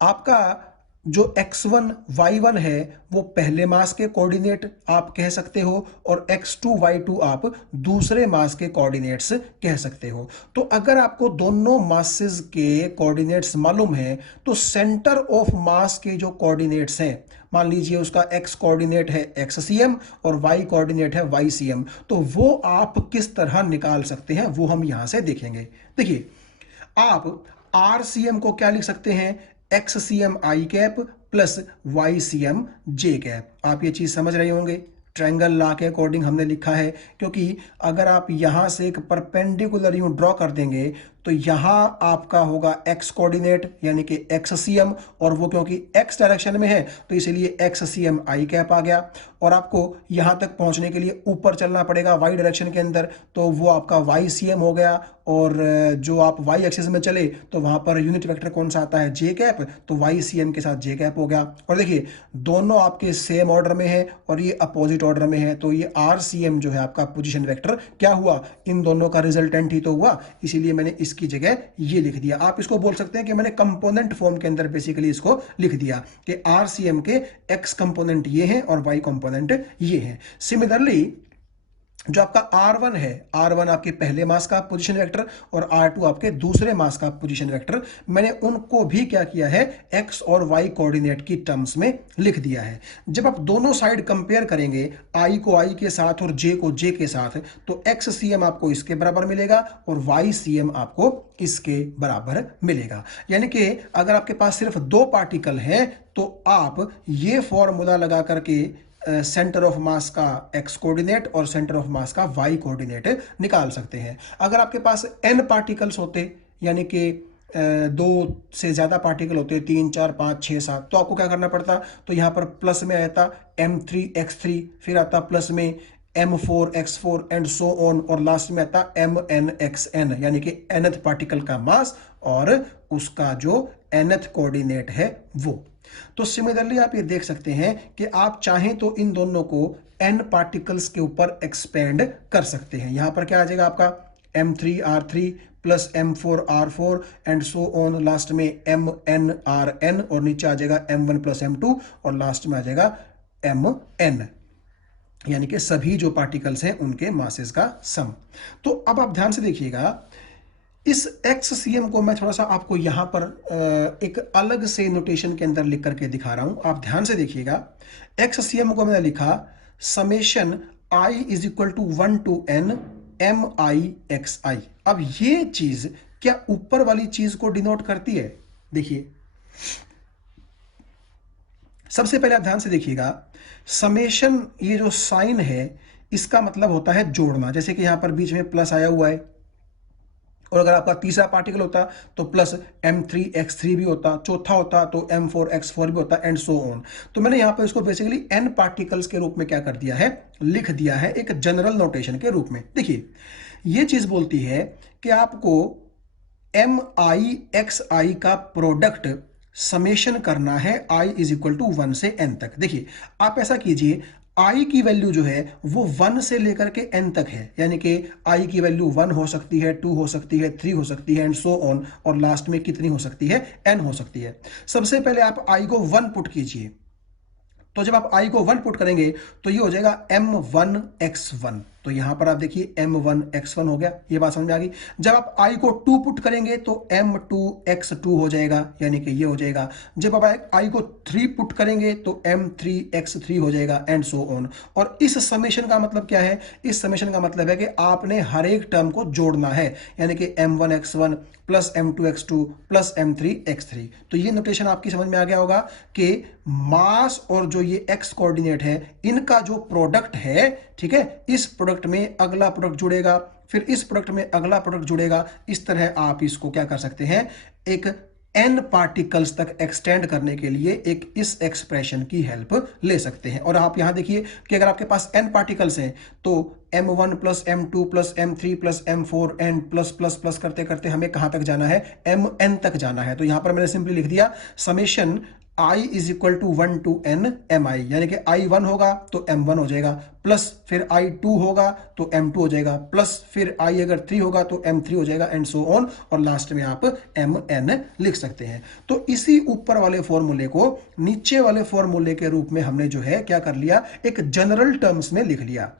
आपका जो x1 y1 है वो पहले मास के कोऑर्डिनेट आप कह सकते हो, और x2 y2 आप दूसरे मास के कोऑर्डिनेट्स कह सकते हो। तो अगर आपको दोनों मासेस के कोऑर्डिनेट्स मालूम है, तो सेंटर ऑफ मास के जो कोऑर्डिनेट्स हैं, मान लीजिए उसका x कोऑर्डिनेट है xcm और y कोऑर्डिनेट है ycm, तो वो आप किस तरह निकाल सकते हैं वो हम यहां से देखेंगे। देखिए, आप RCM को क्या लिख सकते हैं, XCM I cap plus YCM J cap. आप ये चीज समझ रहे होंगे, ट्रायंगल लॉ के अकॉर्डिंग हमने लिखा है, क्योंकि अगर आप यहां से एक परपेंडिकुलर यूं ड्रॉ कर देंगे तो यहां आपका होगा x कोऑर्डिनेट यानी कि XCM, और वो क्योंकि x डायरेक्शन में है तो इसलिए XCM I कैप आ गया। और आपको यहां तक पहुंचने के लिए ऊपर चलना पड़ेगा y डायरेक्शन के अंदर, तो वो आपका YCM हो गया। और जो आप y एक्सिस में चले तो वहां पर यूनिट वेक्टर कौन सा आता है, J कैप, तो YCM के साथ J कैप हो गया। और देखिए दोनों आपके सेम ऑर्डर में है और ये अपोजिट ऑर्डर में है, तो ये RCM जो है आपका पोजीशन वेक्टर क्या हुआ, इन दोनों का रिजल्टेंट ही तो हुआ, इसीलिए मैंने इसकी जगह ये लिख दिया। आप इसको बोल सकते हैं कि मैंने कंपोनेंट फॉर्म के अंदर बेसिकली इसको लिख दिया कि RCM के x कंपोनेंट ये हैं और y कंपोनेंट ये हैं। सिमिलरली जो आपका R1 है, R1 आपके पहले मास का पोजीशन वेक्टर और R2 आपके दूसरे मास का पोजीशन वेक्टर, मैंने उनको भी क्या किया है, x और y कोऑर्डिनेट की टर्म्स में लिख दिया है। जब आप दोनों साइड कंपेयर करेंगे, i को i के साथ और j को j के साथ, तो XCM आपको इसके बराबर मिलेगा और YCM आपको इसके बराबर मिलेगा। यानी कि अगर आपके पास सिर्फ दो पार्टिकल हैं तो आप ये फॉर्मूला लगा करके सेंटर ऑफ मास का x कोऑर्डिनेट और सेंटर ऑफ मास का y कोऑर्डिनेट निकाल सकते हैं। अगर आपके पास n पार्टिकल्स होते, यानी कि दो से ज्यादा पार्टिकल होते, 3 4 5 6 7, तो आपको क्या करना पड़ता, तो यहां पर प्लस में आता M3x3, फिर आता प्लस में M4x4 एंड सो ऑन, और लास्ट में आता MNxn, यानी कि nth पार्टिकल का मास और उसका जो nth कोऑर्डिनेट है वो। तो सिमिलरली आप ये देख सकते हैं कि आप चाहें तो इन दोनों को n पार्टिकल्स के ऊपर एक्सपेंड कर सकते हैं। यहां पर क्या आ जाएगा आपका M3R3 plus M4R4 and so on, last में MNRN, और नीचे आ जाएगा M1 प्लस M2 और लास्ट में आ जाएगा MN, यानी कि सभी जो पार्टिकल्स हैं उनके मासेस का सम। तो अब आप ध्यान से देखिएगा, इस XCM को मैं थोड़ा सा आपको यहां पर एक अलग से नोटेशन के अंदर लिख करके दिखा रहा हूं। आप ध्यान से देखिएगा, XCM को मैंने लिखा summation I is equal to 1 to n MIXI। अब ये चीज क्या ऊपर वाली चीज को डिनोट करती है? देखिए सबसे पहले आप ध्यान से देखिएगा, समेशन ये जो साइन है इसका मतलब होता है जोड़ना, जैसे कि यहां पर बीच में प्लस आया हुआ है, और अगर आपका तीसरा पार्टिकल होता तो प्लस M3x3 भी होता, चौथा होता तो M4x4 भी होता एंड सो ऑन। तो मैंने यहां पर इसको बेसिकली n पार्टिकल्स के रूप में क्या कर दिया है, लिख दिया है एक जनरल नोटेशन के रूप में। देखिए ये चीज बोलती है कि आपको MIXI का प्रोडक्ट समेशन करना है I इज इक्वल टू 1 से n तक। देखिए आप ऐसा कीजिए, आई की वैल्यू जो है वो 1 से लेकर के n तक है, यानी कि आई की वैल्यू 1 हो सकती है, 2 हो सकती है, 3 हो सकती है एंड सो ऑन, और लास्ट में कितनी हो सकती है, n हो सकती है। सबसे पहले आप आई को 1 पुट कीजिए, तो जब आप i को 1 पुट करेंगे तो ये हो जाएगा m1x1। तो यहां पर आप देखिए m1x1 हो गया, ये बात समझ में आ गई। जब आप i को 2 पुट करेंगे तो m2x2 हो जाएगा, यानी कि ये हो जाएगा। जब आप i को 3 पुट करेंगे तो m3x3 हो जाएगा एंड सो ऑन। और इस समेशन का मतलब क्या है? इस समेशन का मतलब है कि आपने हर एक टर्म को जोड़ना है, यानी कि m1x1 plus m2x2 plus m3x3। तो ये नोटेशन आपकी समझ में आ गया होगा कि मास और जो ये x कोऑर्डिनेट है इनका जो प्रोडक्ट है, ठीक है, इस प्रोडक्ट में अगला प्रोडक्ट जुड़ेगा, फिर इस प्रोडक्ट में अगला प्रोडक्ट जुड़ेगा। इस तरह आप इसको क्या कर सकते हैं, एक n पार्टिकल्स तक एक्सटेंड करने के लिए एक इस एक्सप्रेशन की हेल्प ले सकते हैं। और आप यहां देखिए कि अगर आपके पास n पार्टिकल्स हैं तो m1 plus m2 plus m3 plus m4 and plus plus plus करते करते हमें कहां तक जाना है, mn तक जाना है। तो यहां पर मैंने सिंपली लिख दिया summation i is equal to 1 to n mi, यानी कि i 1 होगा तो m1 हो जाएगा, प्लस फिर i 2 होगा तो m2 हो जाएगा, प्लस फिर i अगर 3 होगा तो m3 हो जाएगा एंड सो ऑन, और लास्ट में आप mn लिख सकते हैं। तो इसी ऊपर वाले फॉर्मूले को नीचे वाले फॉर्मूले के रूप में हमने जो है क्या कर लिया, एक जनरल टर्म्स में लिख लिया।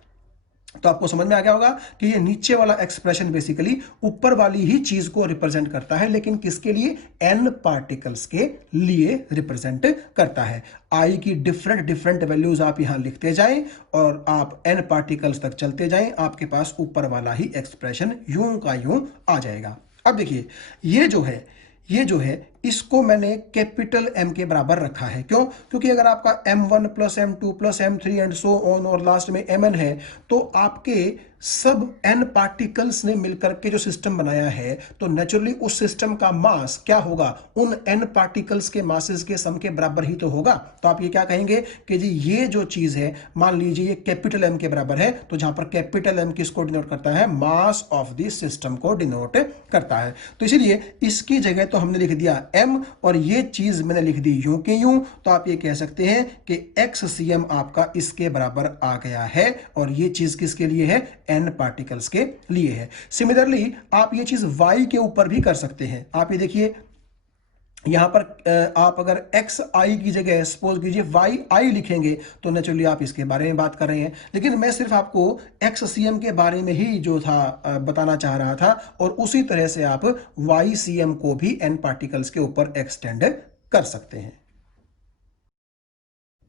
तो आपको समझ में आ गया होगा कि ये नीचे वाला एक्सप्रेशन बेसिकली ऊपर वाली ही चीज को रिप्रेजेंट करता है, लेकिन किसके लिए, n पार्टिकल्स के लिए रिप्रेजेंट करता है। i की डिफरेंट डिफरेंट वैल्यूज आप यहां लिखते जाएं और आप n पार्टिकल्स तक चलते जाएं, आपके पास ऊपर वाला ही एक्सप्रेशन यूं का यूं आ जाएगा। अब देखिए ये जो है इसको मैंने कैपिटल M के बराबर रखा है। क्यों? क्योंकि अगर आपका m1 plus m2 plus m3 and so on और लास्ट में mn है तो आपके सब n पार्टिकल्स ने मिलकर के जो सिस्टम बनाया है, तो नेचुरली उस सिस्टम का मास क्या होगा, उन n पार्टिकल्स के मासेस के सम के बराबर ही तो होगा। तो आप ये क्या कहेंगे कि जी ये जो चीज है, मान लीजिए ये कैपिटल M के बराबर है, तो जहां पर कैपिटल M किसको डिनोट करता है, मास ऑफ द सिस्टम को डिनोट करता है। तो इसीलिए इसकी जगह तो हमने लिख दिया m और ये चीज मैंने लिख दी यूं के यूं। तो आप ये कह सकते हैं कि XCM आपका इसके बराबर आ गया है, और ये चीज किसके लिए है, n पार्टिकल्स के लिए है। सिमिलरली आप ये चीज y के ऊपर भी कर सकते हैं। आप ये देखिए यहां पर आप अगर xi की जगह सपोज कीजिए yi लिखेंगे तो नेचुरली आप इसके बारे में बात कर रहे हैं, लेकिन मैं सिर्फ आपको XCM के बारे में ही जो था बताना चाह रहा था, और उसी तरह से आप YCM को भी n पार्टिकल्स के ऊपर एक्सटेंड कर सकते हैं।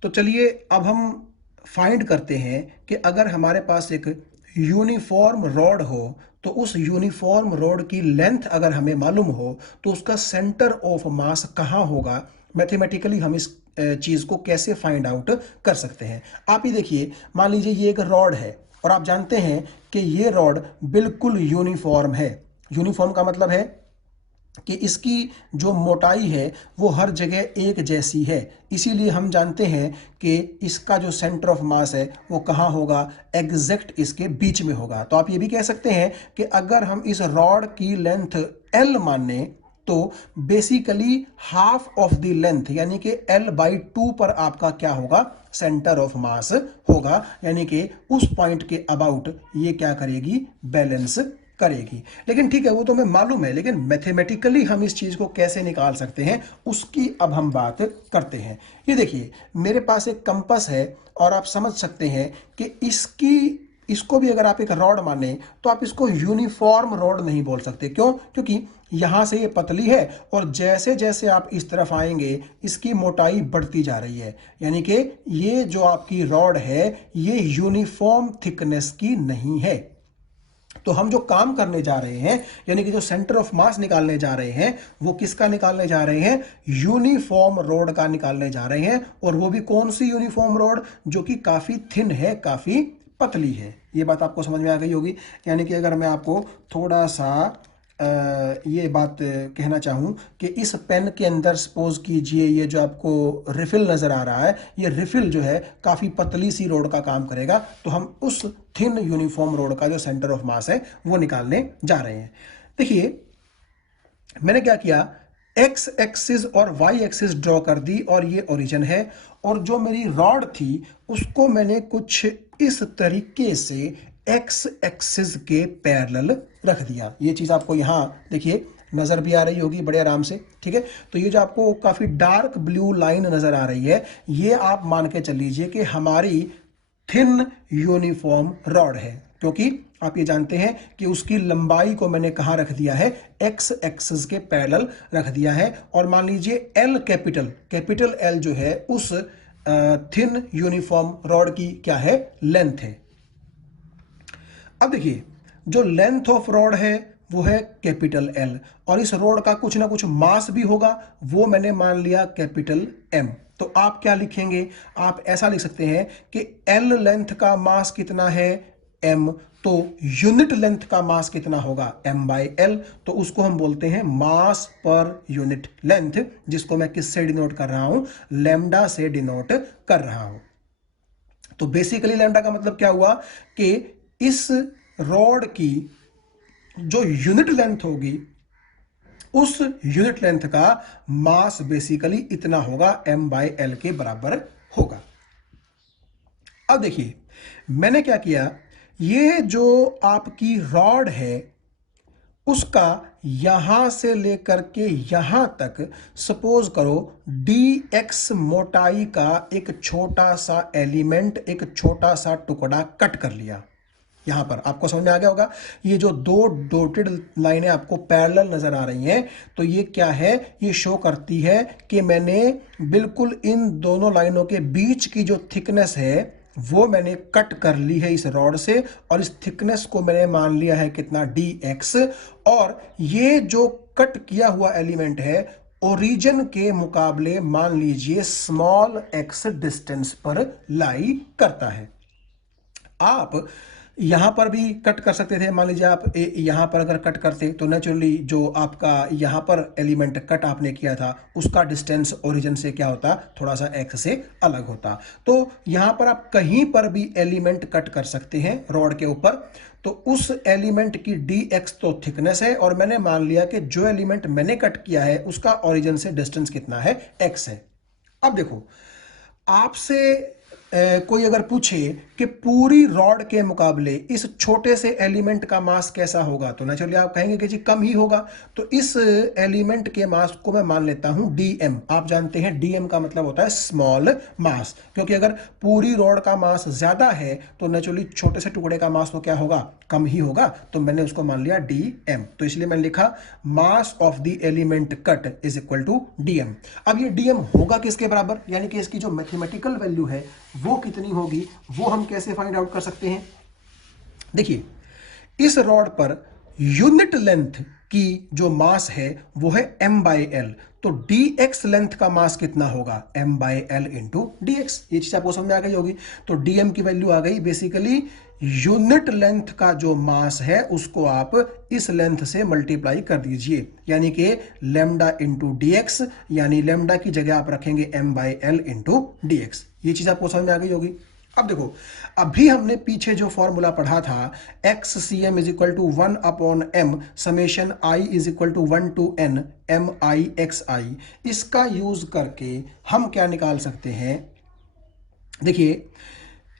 तो चलिए अब हम फाइंड करते हैं कि अगर हमारे पास एक यूनिफॉर्म रॉड हो तो उस यूनिफॉर्म रॉड की लेंथ अगर हमें मालूम हो तो उसका सेंटर ऑफ मास कहां होगा, मैथमेटिकली हम इस चीज को कैसे फाइंड आउट कर सकते हैं। आप ये देखिए, मान लीजिए ये एक रॉड है और आप जानते हैं कि ये रॉड बिल्कुल यूनिफॉर्म है। यूनिफॉर्म का मतलब है कि इसकी जो मोटाई है वो हर जगह एक जैसी है, इसीलिए हम जानते हैं कि इसका जो सेंटर ऑफ मास है वो कहाँ होगा, एग्जैक्ट इसके बीच में होगा। तो आप ये भी कह सकते हैं कि अगर हम इस रॉड की लेंथ L माने तो basically half of the length यानी कि L/2 पर आपका क्या होगा, सेंटर ऑफ मास होगा, यानी कि उस पॉइंट के अबाउट ये क्या करेगी, बैलेंस करेगी। लेकिन ठीक है, वो तो हमें मालूम है, लेकिन मैथमेटिकली हम इस चीज को कैसे निकाल सकते हैं उसकी अब हम बात करते हैं। ये देखिए मेरे पास एक कंपास है और आप समझ सकते हैं कि इसको भी अगर आप एक रॉड माने तो आप इसको यूनिफॉर्म रॉड नहीं बोल सकते। क्यों? क्योंकि यहां से ये पतली है और जैसे जैसे आप इस तरफ आएंगे इसकी मोटाई बढ़ती जा रही है, यानी कि ये जो आपकी रॉड है ये यूनिफॉर्म थिकनेस की नहीं है। तो हम जो काम करने जा रहे हैं यानी कि जो सेंटर ऑफ मास निकालने जा रहे हैं वो किसका निकालने जा रहे हैं, यूनिफॉर्म रॉड का निकालने जा रहे हैं। और वो भी कौन सी यूनिफॉर्म रॉड, जो कि काफी थिन है, काफी पतली है। ये बात आपको समझ में आ गई होगी। यानी कि अगर मैं आपको थोड़ा सा ये बात कहना चाहूं कि इस पेन के अंदर सपोज कीजिए ये जो आपको रिफिल नजर आ रहा है, ये रिफिल जो है काफी पतली सी रोड का काम करेगा। तो हम उस थिन यूनिफॉर्म रोड का जो सेंटर ऑफ मास है वो निकालने जा रहे हैं। देखिए मैंने क्या किया, एक्स एक्सिस और वाई एक्सिस ड्रॉ कर दी और ये ओरिजिन है, और जो मेरी रॉड थी उसको मैंने कुछ इस तरीके से एक्स एक्सिस के पैरेलल रख दिया। ये चीज आपको यहां देखिए नजर भी आ रही होगी बड़े आराम से, ठीक है। तो ये जो आपको काफी डार्क ब्लू लाइन नजर आ रही है, ये आप मान के चल लीजिए कि हमारी थिन यूनिफॉर्म रॉड है, क्योंकि आप ये जानते हैं कि उसकी लंबाई को मैंने कहां रख दिया है, एक्स एक्सिस के पैरेलल रख दिया है। और मान लीजिए एल कैपिटल एल जो है उस थिन यूनिफॉर्म रॉड की क्या है, लेंथ है। अब देखिए जो लेंथ ऑफ रॉड है वो है कैपिटल एल, और इस रॉड का कुछ ना कुछ मास भी होगा, वो मैंने मान लिया कैपिटल एम। तो आप क्या लिखेंगे, आप ऐसा लिख सकते हैं कि एल लेंथ का मास कितना है, एम, तो यूनिट लेंथ का मास कितना होगा, एम बाई एल। तो उसको हम बोलते हैं मास पर यूनिट लेंथ, जिसको मैं किससे डिनोट कर रहा हूं, लैम्डा से डिनोट कर रहा हूं। तो बेसिकली लैम्डा का मतलब क्या हुआ कि इस रॉड की जो यूनिट लेंथ होगी, उस यूनिट लेंथ का मास बेसिकली इतना होगा, एम बाई एल के बराबर होगा। अब देखिए मैंने क्या किया, ये जो आपकी रॉड है उसका यहां से लेकर के यहां तक सपोज करो dx मोटाई का एक छोटा सा एलिमेंट, एक छोटा सा टुकड़ा कट कर लिया। यहां पर आपको समझ में आ गया होगा, ये जो दो डॉटेड लाइनें आपको पैरेलल नजर आ रही हैं, तो ये क्या है, ये शो करती है कि मैंने बिल्कुल इन दोनों लाइनों के बीच की जो थिकनेस है वो मैंने कट कर ली है इस रॉड से, और इस थिकनेस को मैंने मान लिया है कितना, dx। और ये जो कट किया हुआ एलिमेंट है ओरिजिन के मुकाबले मान लीजिए स्मॉल x डिस्टेंस पर लाई करता है। आप यहां पर भी कट कर सकते थे, मान लीजिए आप यहां पर अगर कट करते तो नेचुरली जो आपका यहां पर एलिमेंट कट आपने किया था उसका डिस्टेंस ओरिजिन से क्या होता, थोड़ा सा x से अलग होता। तो यहां पर आप कहीं पर भी एलिमेंट कट कर सकते हैं रॉड के ऊपर। तो उस एलिमेंट की dx तो थिकनेस है, और मैंने मान लिया कि जो एलिमेंट मैंने कट किया है उसका ओरिजिन से डिस्टेंस कितना है, x है। अब देखो आपसे कोई अगर पूछे कि पूरी रॉड के मुकाबले इस छोटे से एलिमेंट का मास कैसा होगा, तो नेचुरली आप कहेंगे कि जी कम ही होगा। तो इस एलिमेंट के मास को मैं मान लेता हूं dm। आप जानते हैं dm का मतलब होता है स्मॉल मास, क्योंकि अगर पूरी रॉड का मास ज्यादा है तो नेचुरली छोटे से टुकड़े का मास तो क्या होगा, कम ही होगा। तो मैंने उसको मान लिया dm, तो इसलिए मैंने लिखा mass of the element cut is equal to dm। अब ये dm होगा किसके बराबर, यानी कि इसकी जो मैथमेटिकल वैल्यू है वो कितनी होगी, वो हम कैसे फाइंड आउट कर सकते हैं। देखिए इस रॉड पर यूनिट लेंथ की जो मास है वो है m बाई एल, तो dx लेंथ का मास कितना होगा, m by L into dx। ये चीज आपको समझ में आ गई होगी। तो dm की वैल्यू आ गई, बेसिकली यूनिट लेंथ का जो मास है उसको आप इस लेंथ से मल्टीप्लाई कर दीजिए, यानी कि लेमडा इंटू dx, यानी लेमडा की जगह आप रखेंगे m by L into dx। ये चीज आपको समझ में आ गई होगी। अब देखो अभी हमने पीछे जो फॉर्मूला पढ़ा था X C M is equal to 1 upon M summation I is equal to 1 to n M I X I, इसका यूज करके हम क्या निकाल सकते हैं। देखिए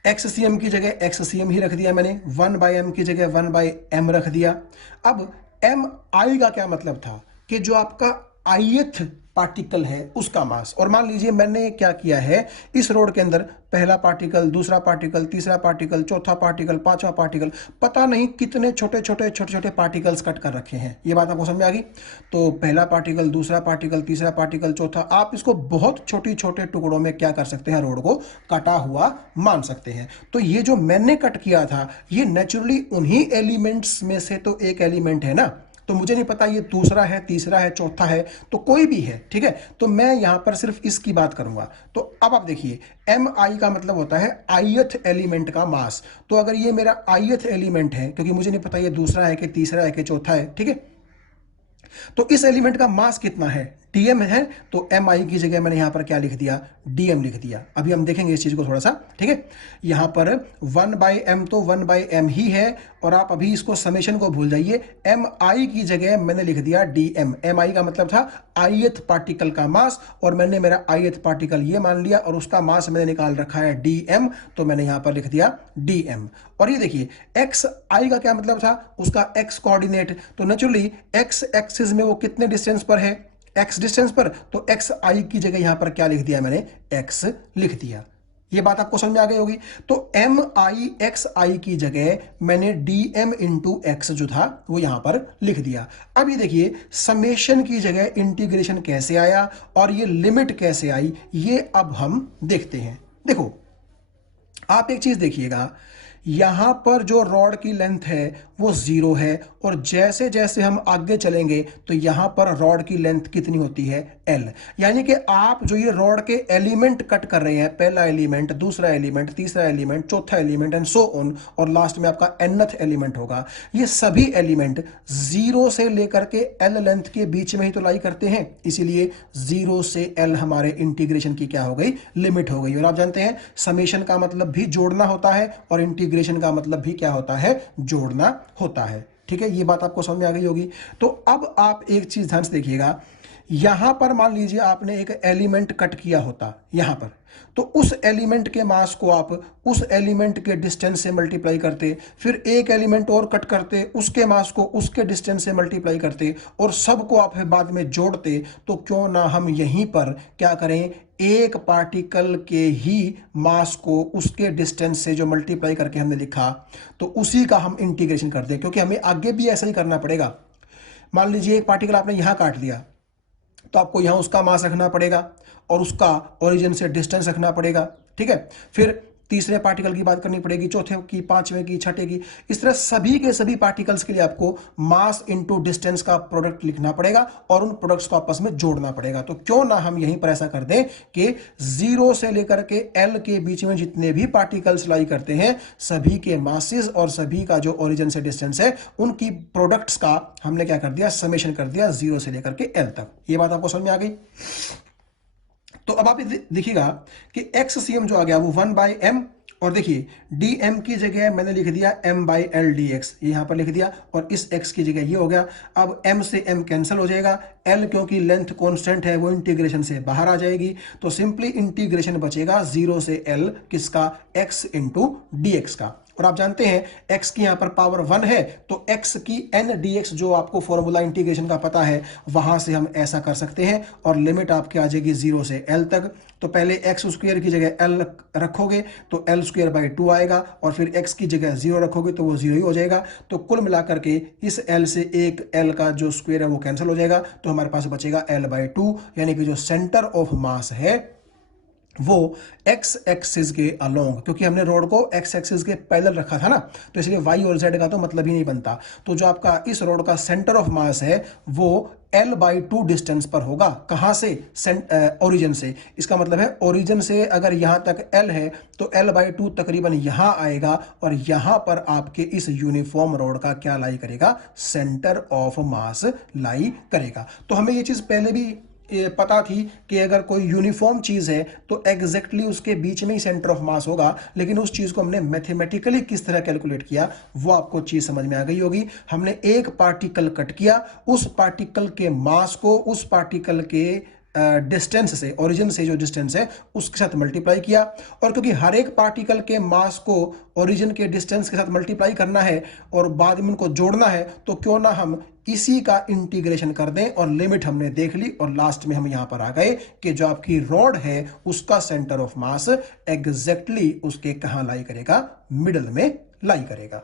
एक्स सी एम की जगह एक्स सी एम ही रख दिया मैंने, 1 बाई एम की जगह 1 बाई एम रख दिया। अब एम आई का क्या मतलब था कि जो आपका आईएथ पार्टिकल है उसका मास। और मान लीजिए मैंने क्या किया है, इस रोड के अंदर पहला पार्टिकल, दूसरा पार्टिकल, तीसरा पार्टिकल, चौथा पार्टिकल, पांचवा पार्टिकल, पता नहीं कितने छोटे छोटे पार्टिकल्स कट कर रखे हैं। ये बात आपको समझ में आ गई। तो पहला पार्टिकल, दूसरा पार्टिकल, तीसरा पार्टिकल, चौथा, आप इसको बहुत छोटे टुकड़ों में क्या कर सकते हैं, रोड को कटा हुआ मान सकते हैं। तो ये जो मैंने कट किया था ये नेचुरली उन्हीं एलिमेंट्स में से तो एक एलिमेंट है ना। तो मुझे नहीं पता ये दूसरा है, तीसरा है, चौथा है, तो कोई भी है, ठीक है। तो मैं यहां पर सिर्फ इसकी बात करूंगा। तो अब आप देखिए एम आई का मतलब होता है आईएथ एलिमेंट का मास। तो अगर ये मेरा आईएथ एलिमेंट है, क्योंकि मुझे नहीं पता ये दूसरा है कि तीसरा है कि चौथा है, ठीक है, तो इस एलिमेंट का मास कितना है, टीएम है तो एम आई की जगह मैंने यहां पर क्या लिख दिया, डीएम लिख दिया। अभी हम देखेंगे इस चीज को थोड़ा सा, ठीक है। यहां पर 1/m तो 1/m ही है, और आप अभी इसको समेशन को भूल जाइए। एम आई की जगह मैंने लिख दिया डीएम। एम आई का मतलब था ith पार्टिकल का मास, और मैंने मेरा ith पार्टिकल ये मान लिया और उसका मास मैंने निकाल रखा है डीएम, तो मैंने यहां पर लिख दिया डीएम। और ये देखिए एक्स आई का क्या मतलब था, उसका एक्स कोऑर्डिनेट, तो नेचुरली एक्स एक्सिस में वो कितने डिस्टेंस पर है, एक्स डिस्टेंस पर, तो एक्स आई की जगह यहां पर क्या लिख दिया मैंने, एक्स लिख दिया। ये बात आपको समझ में आ गई होगी। तो एम आई एक्स आई की जगह मैंने डी एम इंटू एक्स जो था वो यहां पर लिख दिया। अब ये देखिए समेशन की जगह इंटीग्रेशन कैसे आया और ये लिमिट कैसे आई, ये अब हम देखते हैं। देखो आप एक चीज देखिएगा, यहां पर जो रॉड की लेंथ है वो 0 है, और जैसे जैसे हम आगे चलेंगे तो यहां पर रॉड की लेंथ कितनी होती है, L। यानी कि आप जो ये रॉड के एलिमेंट कट कर रहे हैं, पहला एलिमेंट, दूसरा एलिमेंट, तीसरा एलिमेंट, चौथा एलिमेंट एंड सो ऑन, और लास्ट में आपका nth एलिमेंट होगा, ये सभी एलिमेंट 0 से लेकर के L लेंथ के बीच में ही तो लाई करते हैं। इसीलिए 0 से L हमारे इंटीग्रेशन की क्या हो गई, लिमिट हो गई। और आप जानते हैं समेशन का मतलब भी जोड़ना होता है, और इंटीग्रेशन का मतलब भी क्या होता है, जोड़ना होता है। ठीक है, ये बात आपको समझ में आ गई होगी। तो अब आप एक चीज ध्यान से देखिएगा, यहां पर मान लीजिए आपने एक एलिमेंट कट किया होता यहां पर, तो उस एलिमेंट के मास को आप उस एलिमेंट के डिस्टेंस से मल्टीप्लाई करते, फिर एक एलिमेंट और कट करते, उसके मास को उसके डिस्टेंस से मल्टीप्लाई करते, और सबको आप बाद में जोड़ते, तो क्यों ना हम यहीं पर क्या करें, एक पार्टिकल के ही मास को उसके डिस्टेंस से जो मल्टीप्लाई करके हमने लिखा, तो उसी का हम इंटीग्रेशन कर दें, क्योंकि हमें आगे भी ऐसा ही करना पड़ेगा। मान लीजिए एक पार्टिकल आपने यहां काट दिया, तो आपको यहां उसका मास रखना पड़ेगा और उसका ओरिजिन से डिस्टेंस रखना पड़ेगा, ठीक है। फिर तीसरे पार्टिकल की बात करनी पड़ेगी, चौथे की, पांचवें की, छठे की, इस तरह सभी के सभी पार्टिकल्स के लिए आपको मास इनटू डिस्टेंस का प्रोडक्ट लिखना पड़ेगा और उन प्रोडक्ट्स को आपस में जोड़ना पड़ेगा। तो क्यों ना हम यहीं पर ऐसा कर दें कि 0 से लेकर के L के बीच में जितने भी पार्टिकल्स लाई करते हैं, सभी के मासेस और सभी का जो ओरिजिन से डिस्टेंस है, उनकी प्रोडक्ट्स का हमने क्या कर दिया, समेशन कर दिया 0 से लेकर के L तक। ये बात आपको समझ में आ गई। तो अब आप देखिएगा कि XCM जो आ गया वो 1/m, और देखिए dm की जगह मैंने लिख दिया m/l dx, यहां पर लिख दिया, और इस x की जगह ये हो गया। अब m से m कैंसिल हो जाएगा, l क्योंकि लेंथ कांस्टेंट है वो इंटीग्रेशन से बाहर आ जाएगी, तो सिंपली इंटीग्रेशन बचेगा 0 से l किसका, x इंटू dx का। और आप जानते हैं x की यहां पर पावर 1 है, तो x की n dx जो आपको फॉर्मूला इंटीग्रेशन का पता है, वहां से हम ऐसा कर सकते हैं, और लिमिट आपकी आ जाएगी 0 से l तक। तो पहले x स्क्वायर की जगह l रखोगे तो l स्क्वायर बाई 2 आएगा, और फिर x की जगह 0 रखोगे तो वो 0 ही हो जाएगा। तो कुल मिलाकर के इस l से एक l का जो स्क्वायर है वो कैंसिल हो जाएगा, तो हमारे पास बचेगा l/2, यानी कि जो सेंटर ऑफ मास है वो x एक्सिस के अलोंग, क्योंकि हमने रोड को x एक्सिस के पैरेलल रखा था ना, तो इसलिए y और z का तो मतलब ही नहीं बनता। तो जो आपका इस रोड का सेंटर ऑफ मास है वो L/2 डिस्टेंस पर होगा। कहां से, ओरिजिन से। इसका मतलब है ओरिजिन से अगर यहां तक L है तो L/2 तकरीबन यहां आएगा, और यहां पर आपके इस यूनिफॉर्म रोड का क्या लाई करेगा, सेंटर ऑफ मास लाई करेगा। तो हमें ये चीज पहले भी पता थी कि अगर कोई यूनिफॉर्म चीज है तो एग्जैक्टली उसके बीच में ही सेंटर ऑफ मास होगा, लेकिन उस चीज को हमने मैथमेटिकली किस तरह कैलकुलेट किया वो आपको चीज समझ में आ गई होगी। हमने एक पार्टिकल कट किया, उस पार्टिकल के मास को उस पार्टिकल के डिस्टेंस से, ओरिजिन से जो डिस्टेंस है उसके साथ मल्टीप्लाई किया, और क्योंकि हर एक पार्टिकल के मास को ओरिजिन के डिस्टेंस के साथ मल्टीप्लाई करना है और बाद में उनको जोड़ना है, तो क्यों ना हम इसी का इंटीग्रेशन कर दें। और लिमिट हमने देख ली, और लास्ट में हम यहां पर आ गए कि जो आपकी रॉड है उसका सेंटर ऑफ मास एग्जैक्टली उसके कहां लाई करेगा, मिडल में लाई करेगा।